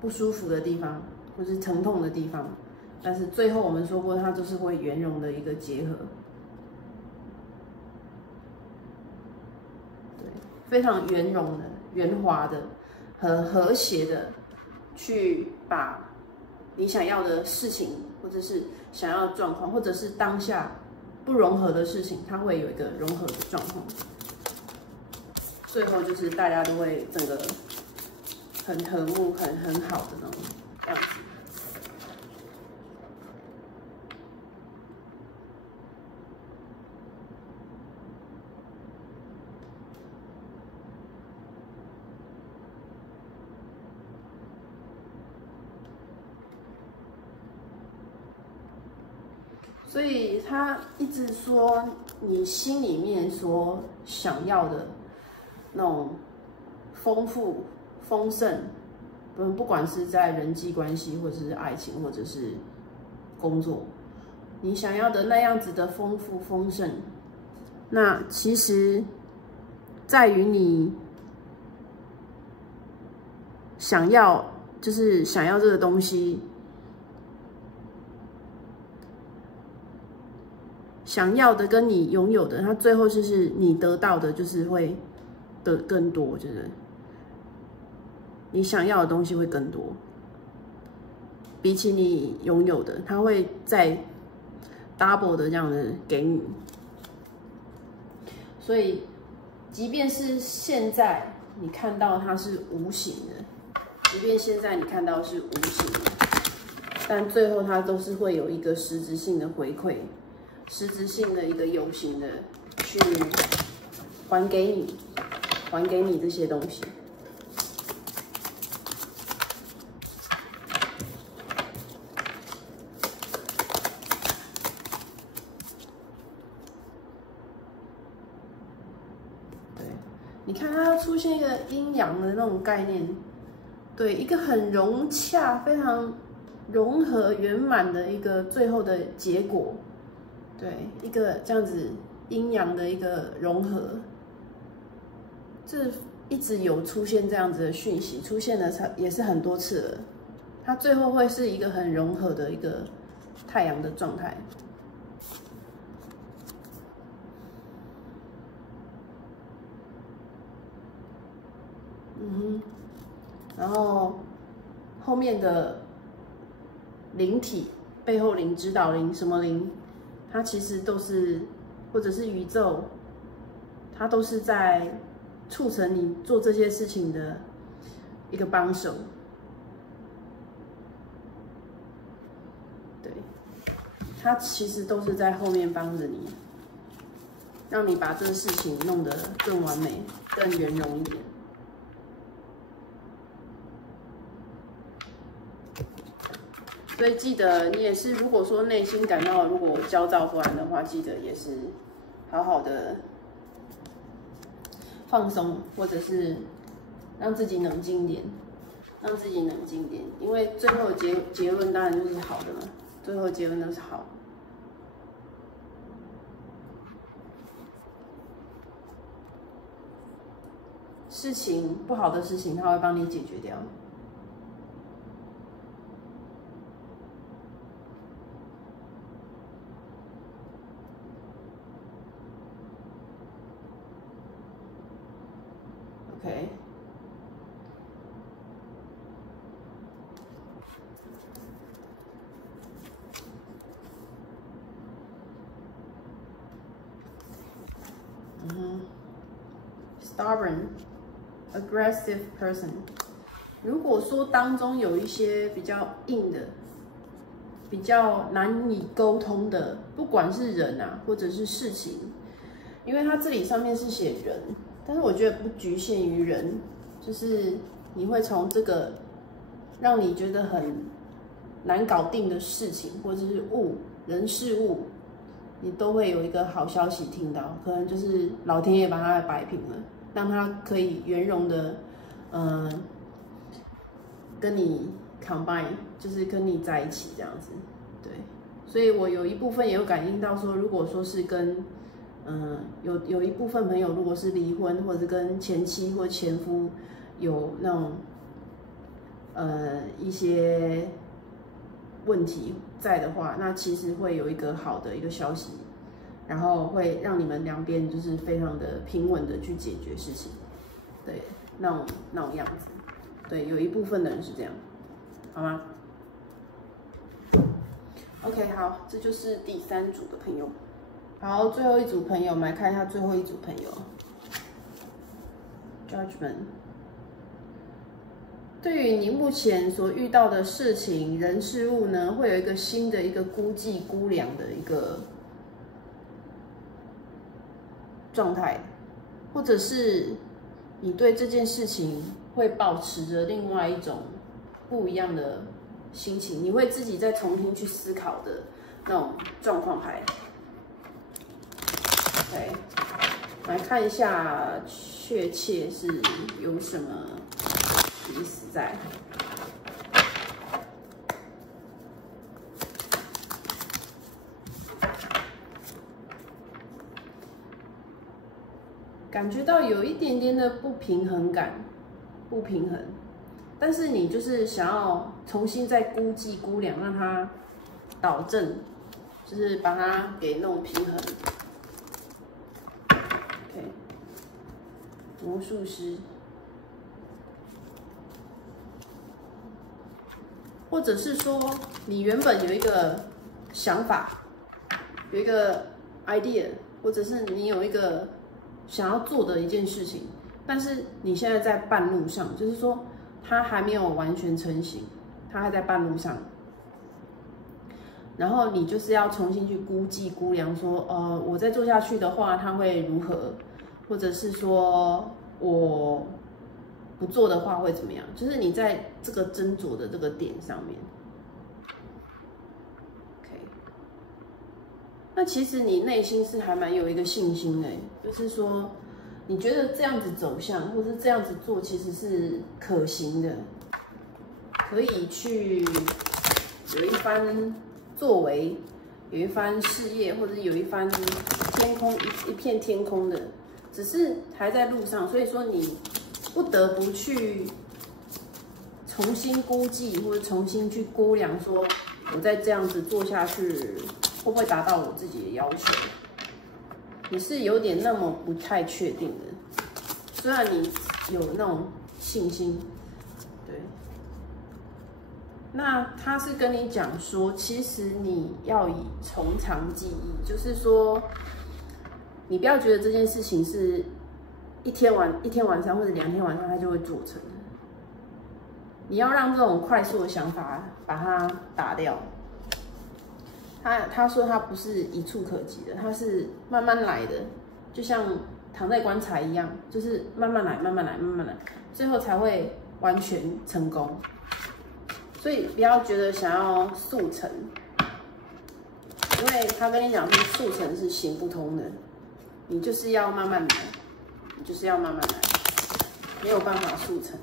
不舒服的地方，或是疼痛的地方，但是最后我们说过，它就是会圆融的一个结合，对，非常圆融的、圆滑的、很和谐的，去把你想要的事情，或者是想要的状况，或者是当下不融合的事情，它会有一个融合的状况。最后就是大家都会整个很和睦、很好的那种样子。所以他一直说，你心里面所想要的那种丰富、丰盛，不管是在人际关系，或者是爱情，或者是工作，你想要的那样子的丰富、丰盛，那其实在于你想要，就是想要这个东西。想要的跟你拥有的，它最后就是你得到的，就是会得更多，就是你想要的东西会更多，比起你拥有的，它会再 double 的这样的给你。所以，即便是现在你看到它是无形的，即便现在你看到是无形的，但最后它都是会有一个实质性的回馈。实质性的一个有形的去还给你这些东西。看它要出现一个阴阳的那种概念，对，一个很融洽、非常融合圆满的一个最后的结果，对，一个这样子阴阳的一个融合，这一直有出现这样子的讯息，出现了也是很多次了，它最后会是一个很融合的一个太阳的状态。然后后面的灵体、背后灵、指导灵、什么灵，它其实都是，或者是宇宙，它都是在促成你做这些事情的一个帮手。对，它其实都是在后面帮着你，让你把这个事情弄得更完美、更圆融一点。所以记得你也是，如果说内心感到如果焦躁不安的话，记得也是好好的放松，或者是让自己冷静点，让自己冷静点，因为最后结论当然就是好的嘛，最后结论都是好。事情不好的事情，他会帮你解决掉。OK， stubborn, aggressive person。如果说当中有一些比较硬的、比较难以沟通的，不管是人啊，或者是事情，因为它这里上面是写人。但是我觉得不局限于人，就是你会从这个让你觉得很难搞定的事情，或者是人事物，你都会有一个好消息听到，可能就是老天爷把它摆平了，让它可以圆融的，跟你 combine， 就是跟你在一起这样子，对。所以我有一部分也有感应到说，如果说是跟有一部分朋友，如果是离婚，或者是跟前妻或前夫有那种一些问题在的话，那其实会有一个好的一个消息，然后会让你们两边就是非常的平稳的去解决事情，对，那种样子，对，有一部分的人是这样，好吗 ？OK， 好，这就是第3组的朋友。好，最后一组朋友，我们来看一下最后一组朋友。Judgment， 对于你目前所遇到的事情、人、事物呢，会有一个新的一个估计、估量的一个状态，或者是你对这件事情会保持着另外一种不一样的心情，你会自己再重新去思考的那种状况牌。OK， 来看一下确切是有什么意思在。感觉到有一点点的不平衡感，不平衡，但是你就是想要重新再估计估量，让它导正，就是把它给弄平衡。OK， 魔术师，或者是说你原本有一个想法，有一个 idea， 或者是你有一个想要做的一件事情，但是你现在在半路上，就是说它还没有完全成型，它还在半路上。然后你就是要重新去估计估量说，我再做下去的话，它会如何，或者是说我不做的话会怎么样？就是你在这个斟酌的这个点上面。OK， 那其实你内心是还蛮有一个信心的，就是说，你觉得这样子走向，或是这样子做，其实是可行的，可以去有一番作为，有一番事业，或者有一番天空一片天空的，只是还在路上，所以说你不得不去重新估计，或者重新去估量，说我再这样子做下去，会不会达到我自己的要求？你是有点那么不太确定的，虽然你有那种信心，对。那他是跟你讲说，其实你要以从长计议，就是说，你不要觉得这件事情是一天晚上或者2天晚上他就会做成。你要让这种快速的想法把它打掉。他说他不是一触可及的，他是慢慢来的，就像躺在棺材一样，就是慢慢来，慢慢来，慢慢来，最后才会完全成功。所以不要觉得想要速成，因为他跟你讲说速成是行不通的，你就是要慢慢来，你就是要慢慢来，没有办法速成。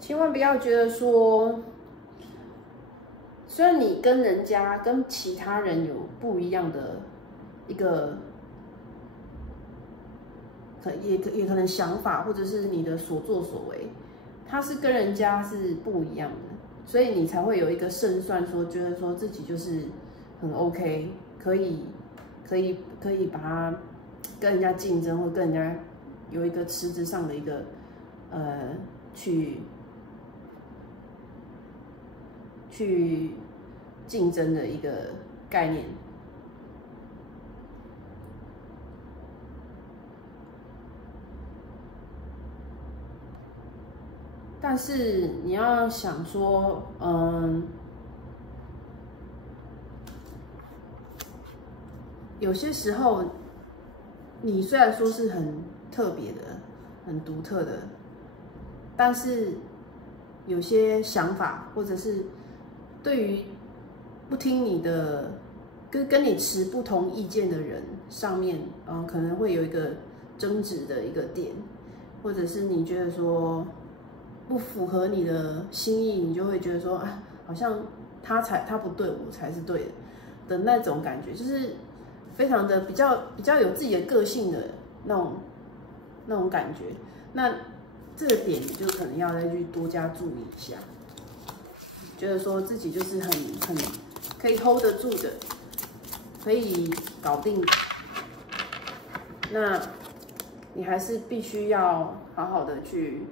千万不要觉得说，虽然你跟人家、跟其他人有不一样的一个，也可能想法，或者是你的所作所为，他是跟人家是不一样的，所以你才会有一个胜算，说觉得说自己就是很 OK， 可以把它跟人家竞争，或跟人家有一个实质上的一个去竞争的一个概念。但是你要想说，有些时候你虽然说是很特别的、很独特的，但是有些想法，或者是对于不听你的、跟你持不同意见的人上面，可能会有一个争执的一个点，或者是你觉得说不符合你的心意，你就会觉得说啊，好像他不对，我才是对的那种感觉，就是非常的比较有自己的个性的那种感觉。那这个点你就可能要再去多加注意一下。觉得说自己就是很可以 hold 得住的，可以搞定的，那你还是必须要好好的去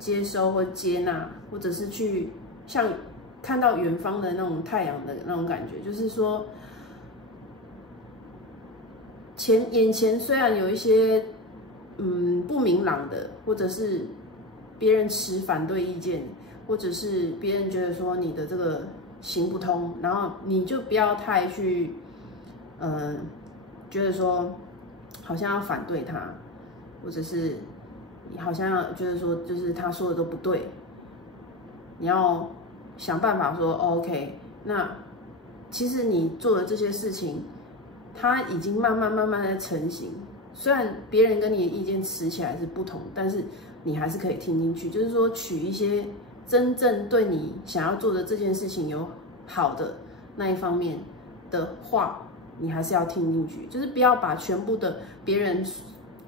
接收或接纳，或者是去像看到远方的那种太阳的那种感觉，就是说眼前虽然有一些不明朗的，或者是别人持反对意见，或者是别人觉得说你的这个行不通，然后你就不要太去觉得说好像要反对他，或者是你好像要觉得说就是他说的都不对，你要想办法说OK， 那其实你做的这些事情，它已经慢慢的成型。虽然别人跟你的意见持起来是不同，但是你还是可以听进去。就是说，取一些真正对你想要做的这件事情有好的那一方面的话，你还是要听进去。就是不要把全部的别人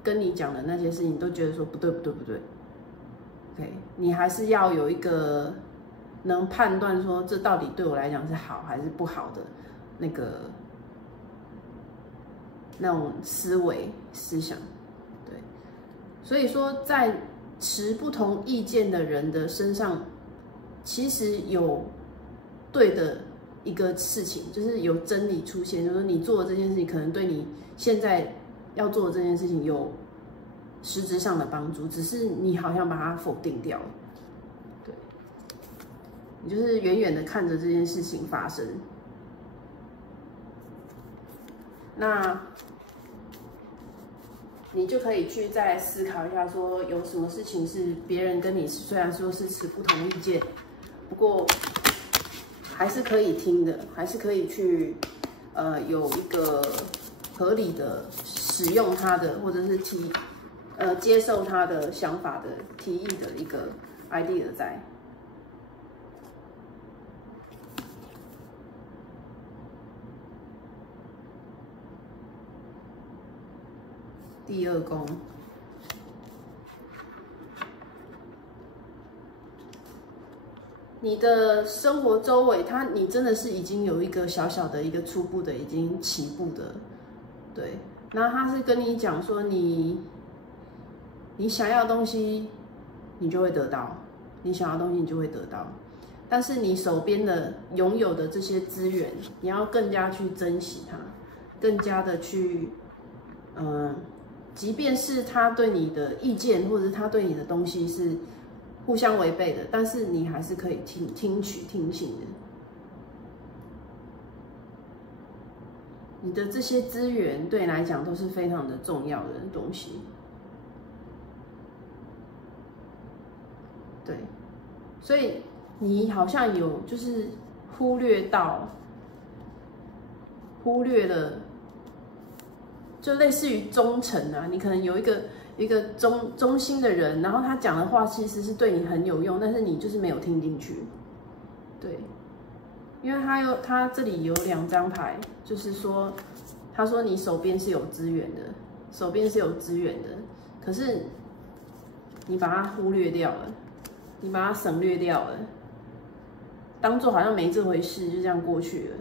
跟你讲的那些事情都觉得说不对。OK， 你还是要有一个能判断说这到底对我来讲是好还是不好的那种思维思想，对，所以说在持不同意见的人的身上，其实有对的一个事情，就是有真理出现，就是你做的这件事情可能对你现在要做的这件事情有实质上的帮助，只是你好像把它否定掉了，对，你就是远远的看着这件事情发生。那你就可以去再思考一下，说有什么事情是别人跟你虽然说是持不同意见，不过还是可以听的，还是可以去有一个合理的使用它的，或者是接受他的想法的提议的一个 idea 在。第二宫，你的生活周围，你真的是已经有一个小小的一个初步的已经起步的，对。然后他是跟你讲说你想要的东西，你就会得到；你想要的东西，你就会得到。但是你手边的拥有的这些资源，你要更加去珍惜它，更加的去，即便是他对你的意见，或者是他对你的东西是互相违背的，但是你还是可以听取听信的。你的这些资源对你来讲都是非常的重要的东西。对，所以你好像有就是忽略了。就类似于忠诚啊，你可能有一个忠心的人，然后他讲的话其实是对你很有用，但是你就是没有听进去。对，因为他这里有2张牌，就是说，他说你手边是有资源的，可是你把它忽略掉了，你把它省略掉了，当做好像没这回事，就这样过去了。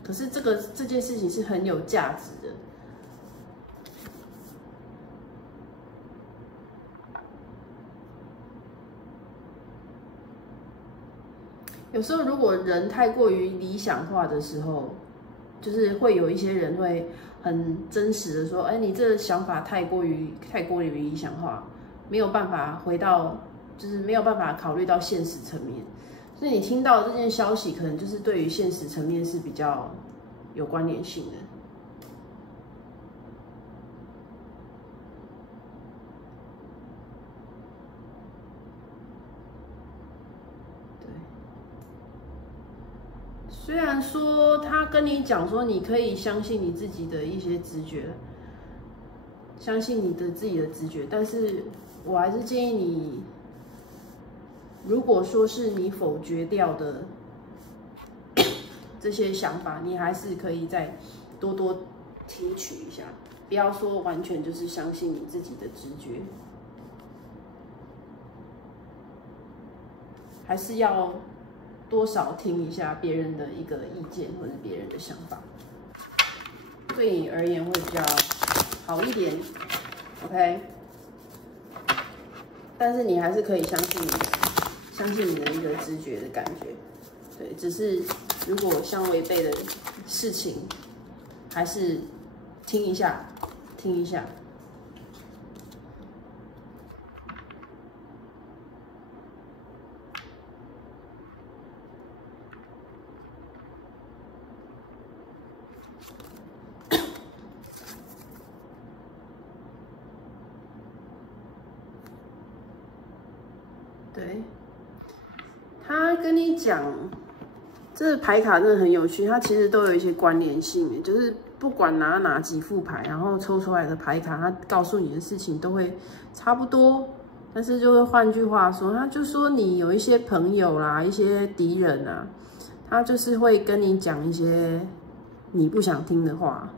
可是这件事情是很有价值的。有时候如果人太过于理想化的时候，就是会有一些人会很真实的说：“哎，你这个想法太过于理想化，没有办法就是没有办法考虑到现实层面。”所以你听到这件消息，可能就是对于现实层面是比较有关联性的。对，虽然说他跟你讲说你可以相信你自己的一些直觉，相信你的自己的直觉，但是我还是建议你。如果说是你否决掉的这些想法，你还是可以再多多提取一下，不要说完全就是相信你自己的直觉，还是要多少听一下别人的一个意见或者别人的想法，对你而言会比较好一点 ，OK？ 但是你还是可以相信你的一个直觉的感觉，对，只是如果相违背的事情，还是听一下。对。他跟你讲，这牌卡真的很有趣，它其实都有一些关联性，就是不管拿哪几副牌，然后抽出来的牌卡，它告诉你的事情都会差不多。但是就是换句话说，他就说你有一些朋友啦，一些敌人啊，他就是会跟你讲一些你不想听的话。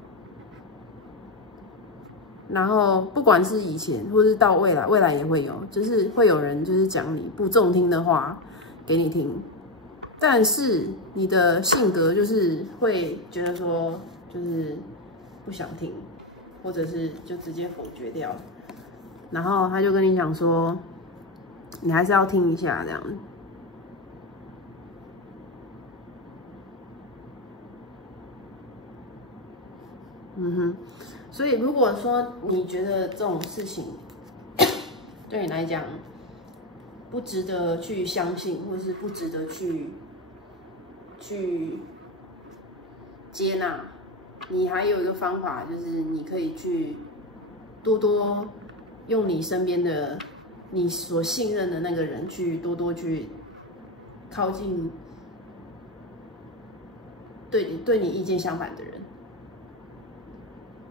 然后不管是以前或是到未来也会有，就是会有人就是讲你不中听的话。给你听，但是你的性格就是会觉得说，就是不想听，或者是就直接否决掉。然后他就跟你讲说，你还是要听一下这样。所以如果说你觉得这种事情对你来讲，不值得去相信，或是不值得去接纳，你还有一个方法，就是你可以去多多用你身边的你所信任的那个人去多多去靠近对你意见相反的人，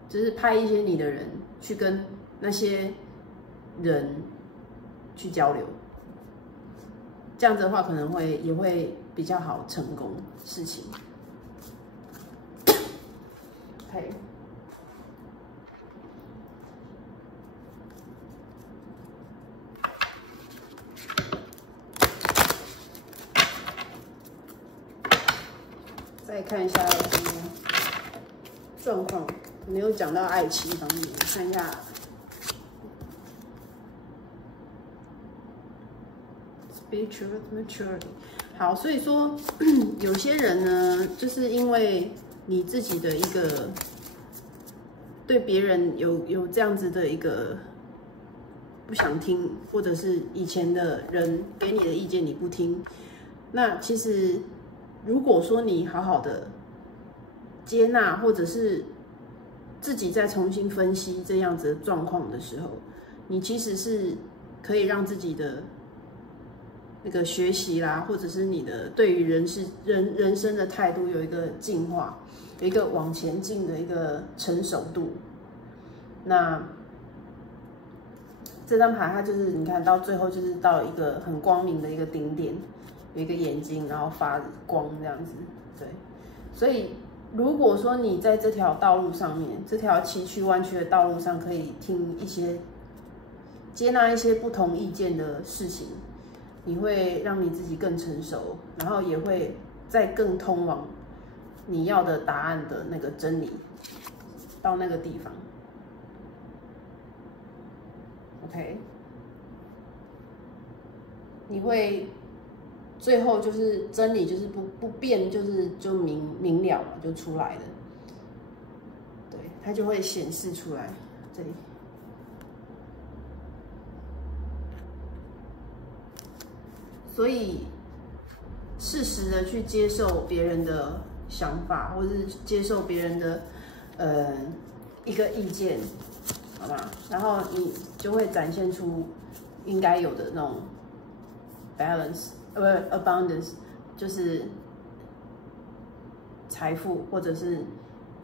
就是派一些你的人去跟那些人去交流，这样子的话可能也会比较好成功事情。OK。再看一下有什么状况，没有讲到爱情方面，看一下 spiritual maturity。好，所以说有些人呢，就是因为你自己的一个对别人有这样子的一个不想听，或者是以前的人给你的意见你不听，那其实如果说你好好的接纳，或者是自己再重新分析这样子的状况的时候，你其实是可以让自己的那个学习啦，或者是你的对于人生的态度有一个进化，有一个往前进的一个成熟度。那这张牌它就是你看到最后就是到一个很光明的一个顶点，有一个眼睛然后发光这样子，对。所以如果说你在这条道路上面，这条崎岖弯曲的道路上，可以听一些接纳一些不同意见的事情，你会让你自己更成熟，然后也会再更通往你要的答案的那个真理，到那个地方。OK， 你会最后就是真理就是不变，就明了嘛，就出来了。对，它就会显示出来这里。所以适时的去接受别人的想法，或是接受别人的一个意见，好吧？然后你就会展现出应该有的那种 balance， abundance， 就是财富或者是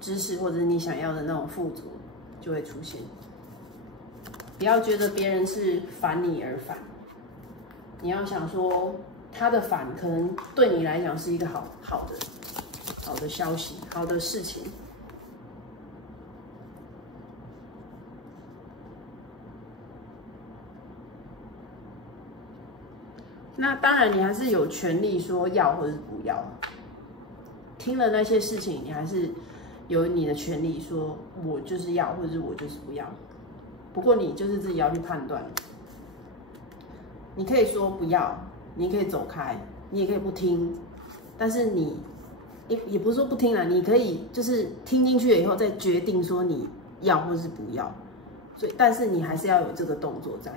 知识，或者是你想要的那种富足就会出现。不要觉得别人是烦你而烦，你要想说他的烦可能对你来讲是一个好的消息，好的事情。那当然，你还是有权利说要或者是不要。听了那些事情，你还是有你的权利说，我就是要，或者是我就是不要。不过你就是自己要去判断。你可以说不要，你可以走开，你也可以不听。但是你也不是说不听啦，你可以就是听进去了以后再决定说你要或者是不要。所以，但是你还是要有这个动作在。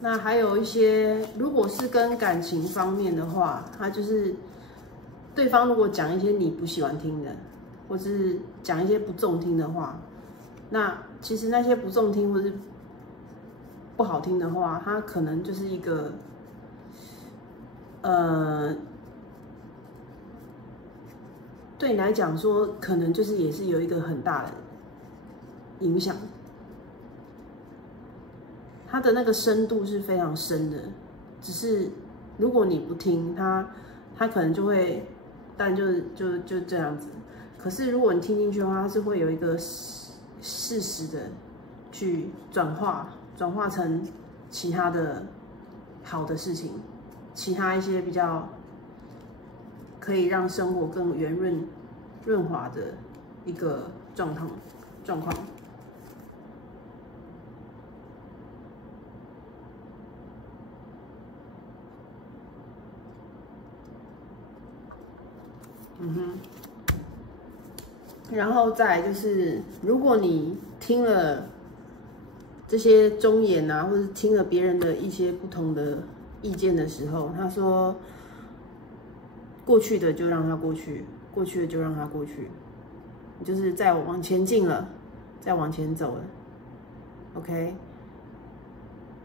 那还有一些，如果是跟感情方面的话，他就是对方如果讲一些你不喜欢听的，或是讲一些不中听的话，那其实那些不中听或是不好听的话，它可能就是一个对你来讲说，可能就是也是有一个很大的影响。它的那个深度是非常深的，只是如果你不听它可能就会，但就这样子。可是如果你听进去的话，它是会有一个适时的去转化成其他的好的事情，其他一些比较可以让生活更圆润滑的一个状况。然后再来就是，如果你听了这些忠言啊，或者听了别人的一些不同的意见的时候，他说，过去的就让它过去，过去的就让它过去，就是再往前进了，再往前走了 ，OK，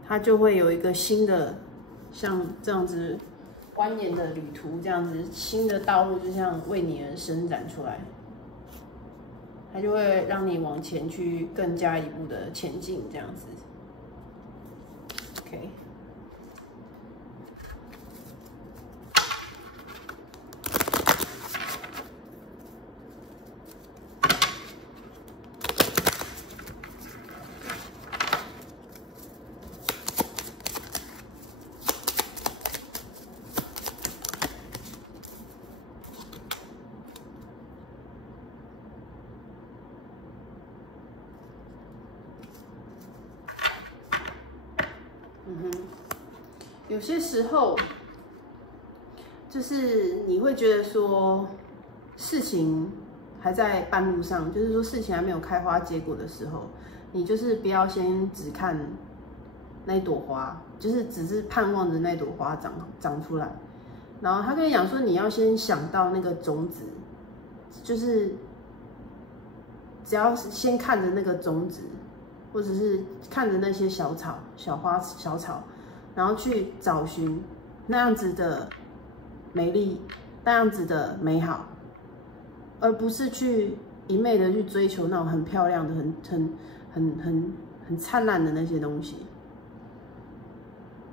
他就会有一个新的，像这样子蜿蜒的旅途，这样子新的道路就像为你而伸展出来。它就会让你往前去更加一步的前进，这样子。OK。有些时候，就是你会觉得说，事情还在半路上，就是说事情还没有开花结果的时候，你就是不要先只看那一朵花，就是只是盼望着那朵花长出来。然后他跟你讲说，你要先想到那个种子，就是只要先看着那个种子，或者是看着那些小草、小花、小草。然后去找寻那样子的美丽，那样子的美好，而不是去一昧的去追求那种很漂亮的、很灿烂的那些东西。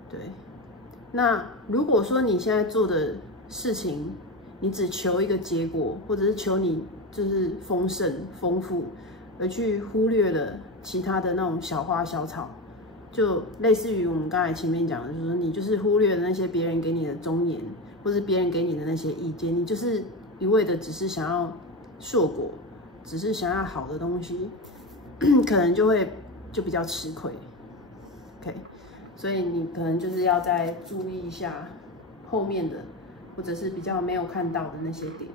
对，那如果说你现在做的事情，你只求一个结果，或者是求你就是丰盛、丰富，而去忽略了其他的那种小花小草。就类似于我们刚才前面讲的，就是说你就是忽略了那些别人给你的忠言，或是别人给你的那些意见，你就是一味的只是想要硕果，只是想要好的东西，可能就比较吃亏。OK， 所以你可能就是要再注意一下后面的，或者是比较没有看到的那些点。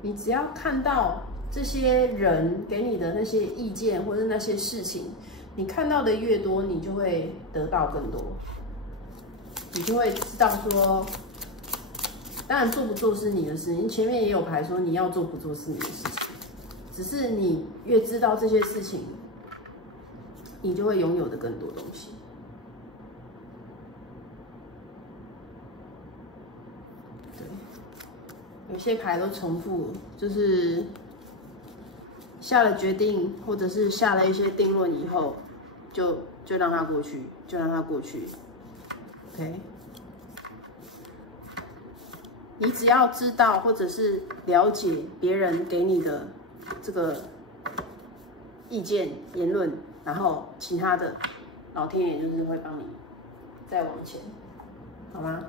你只要看到这些人给你的那些意见或者那些事情，你看到的越多，你就会得到更多，你就会知道说，当然做不做是你的事情，前面也有牌说你要做不做是你的事情，只是你越知道这些事情，你就会拥有的更多东西。对，有些牌都重复，就是下了决定，或者是下了一些定论以后，就让它过去，就让它过去。OK， 你只要知道或者是了解别人给你的这个意见、言论，然后其他的，老天爷就是会帮你再往前，好吗？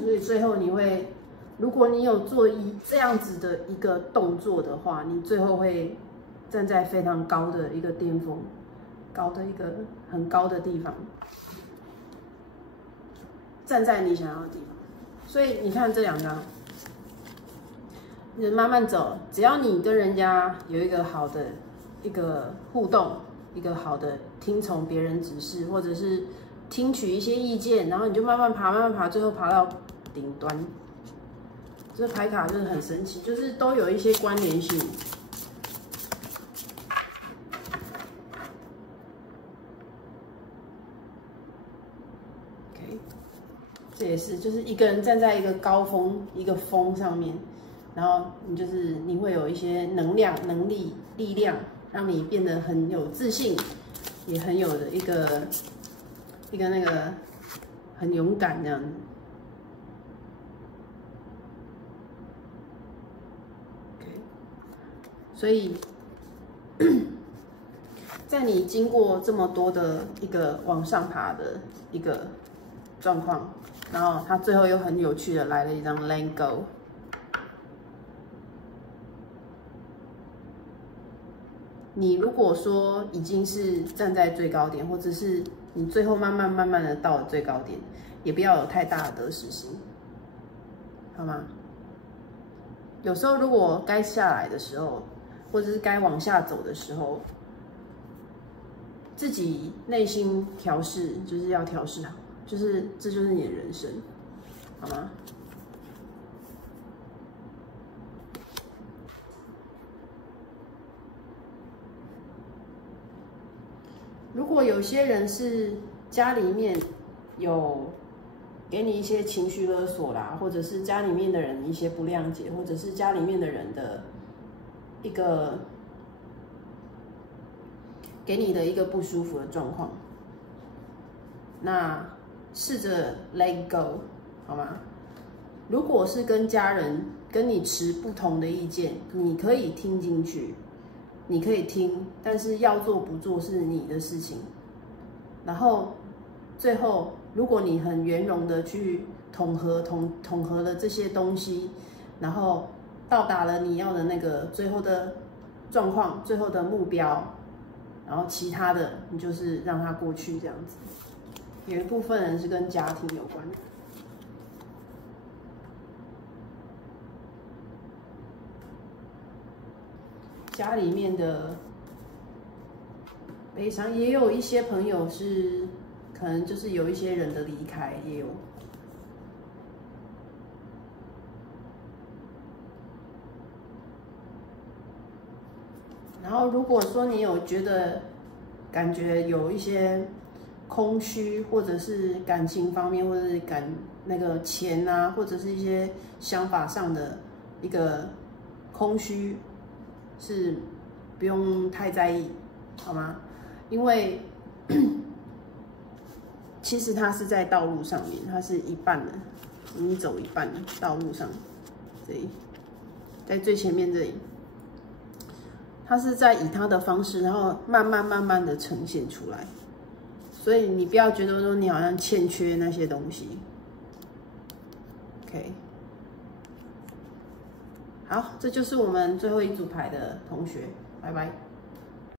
所以最后你会，如果你有做这样子的一个动作的话，你最后会站在非常高的一个巅峰，高的一个很高的地方，站在你想要的地方。所以你看这两张，你慢慢走，只要你跟人家有一个好的一个互动，一个好的听从别人指示，或者是听取一些意见，然后你就慢慢爬，慢慢爬，最后爬到顶端。这牌卡就是很神奇，就是都有一些关联性。OK， 这也是就是一个人站在一个高峰、一个峰上面，然后你会有一些能量、能力、力量，让你变得很有自信，也很有的一个那个很勇敢这样子。所以，在你经过这么多的一个往上爬的一个状况，然后他最后又很有趣的来了一张 Let Go。你如果说已经是站在最高点，或者是你最后慢慢的到了最高点，也不要有太大的得失心，好吗？有时候如果该下来的时候，或者是该往下走的时候，自己内心调试就是要调试好，这就是你的人生，好吗？如果有些人是家里面有给你一些情绪勒索啦，或者是家里面的人一些不谅解，或者是家里面的人的一个给你的一个不舒服的状况，那试着 let go， 好吗？如果是跟家人跟你持不同的意见，你可以听进去，你可以听，但是要做不做是你的事情。然后最后，如果你很圆融的去统合了这些东西，然后到达了你要的那个最后的状况、最后的目标，然后其他的你就是让它过去这样子。有一部分人是跟家庭有关的。家里面的悲伤，也有一些朋友是可能就是有一些人的离开，也有。然后如果说你有感觉有一些空虚，或者是感情方面，或者是那个钱啊，或者是一些想法上的一个空虚，是不用太在意，好吗？因为其实它是在道路上面，它是一半的，你走一半的道路上，这里，在最前面这里，它是在以它的方式，然后慢慢的呈现出来。所以你不要觉得说你好像欠缺那些东西。OK， 好，这就是我们最后一组牌的同学，拜拜。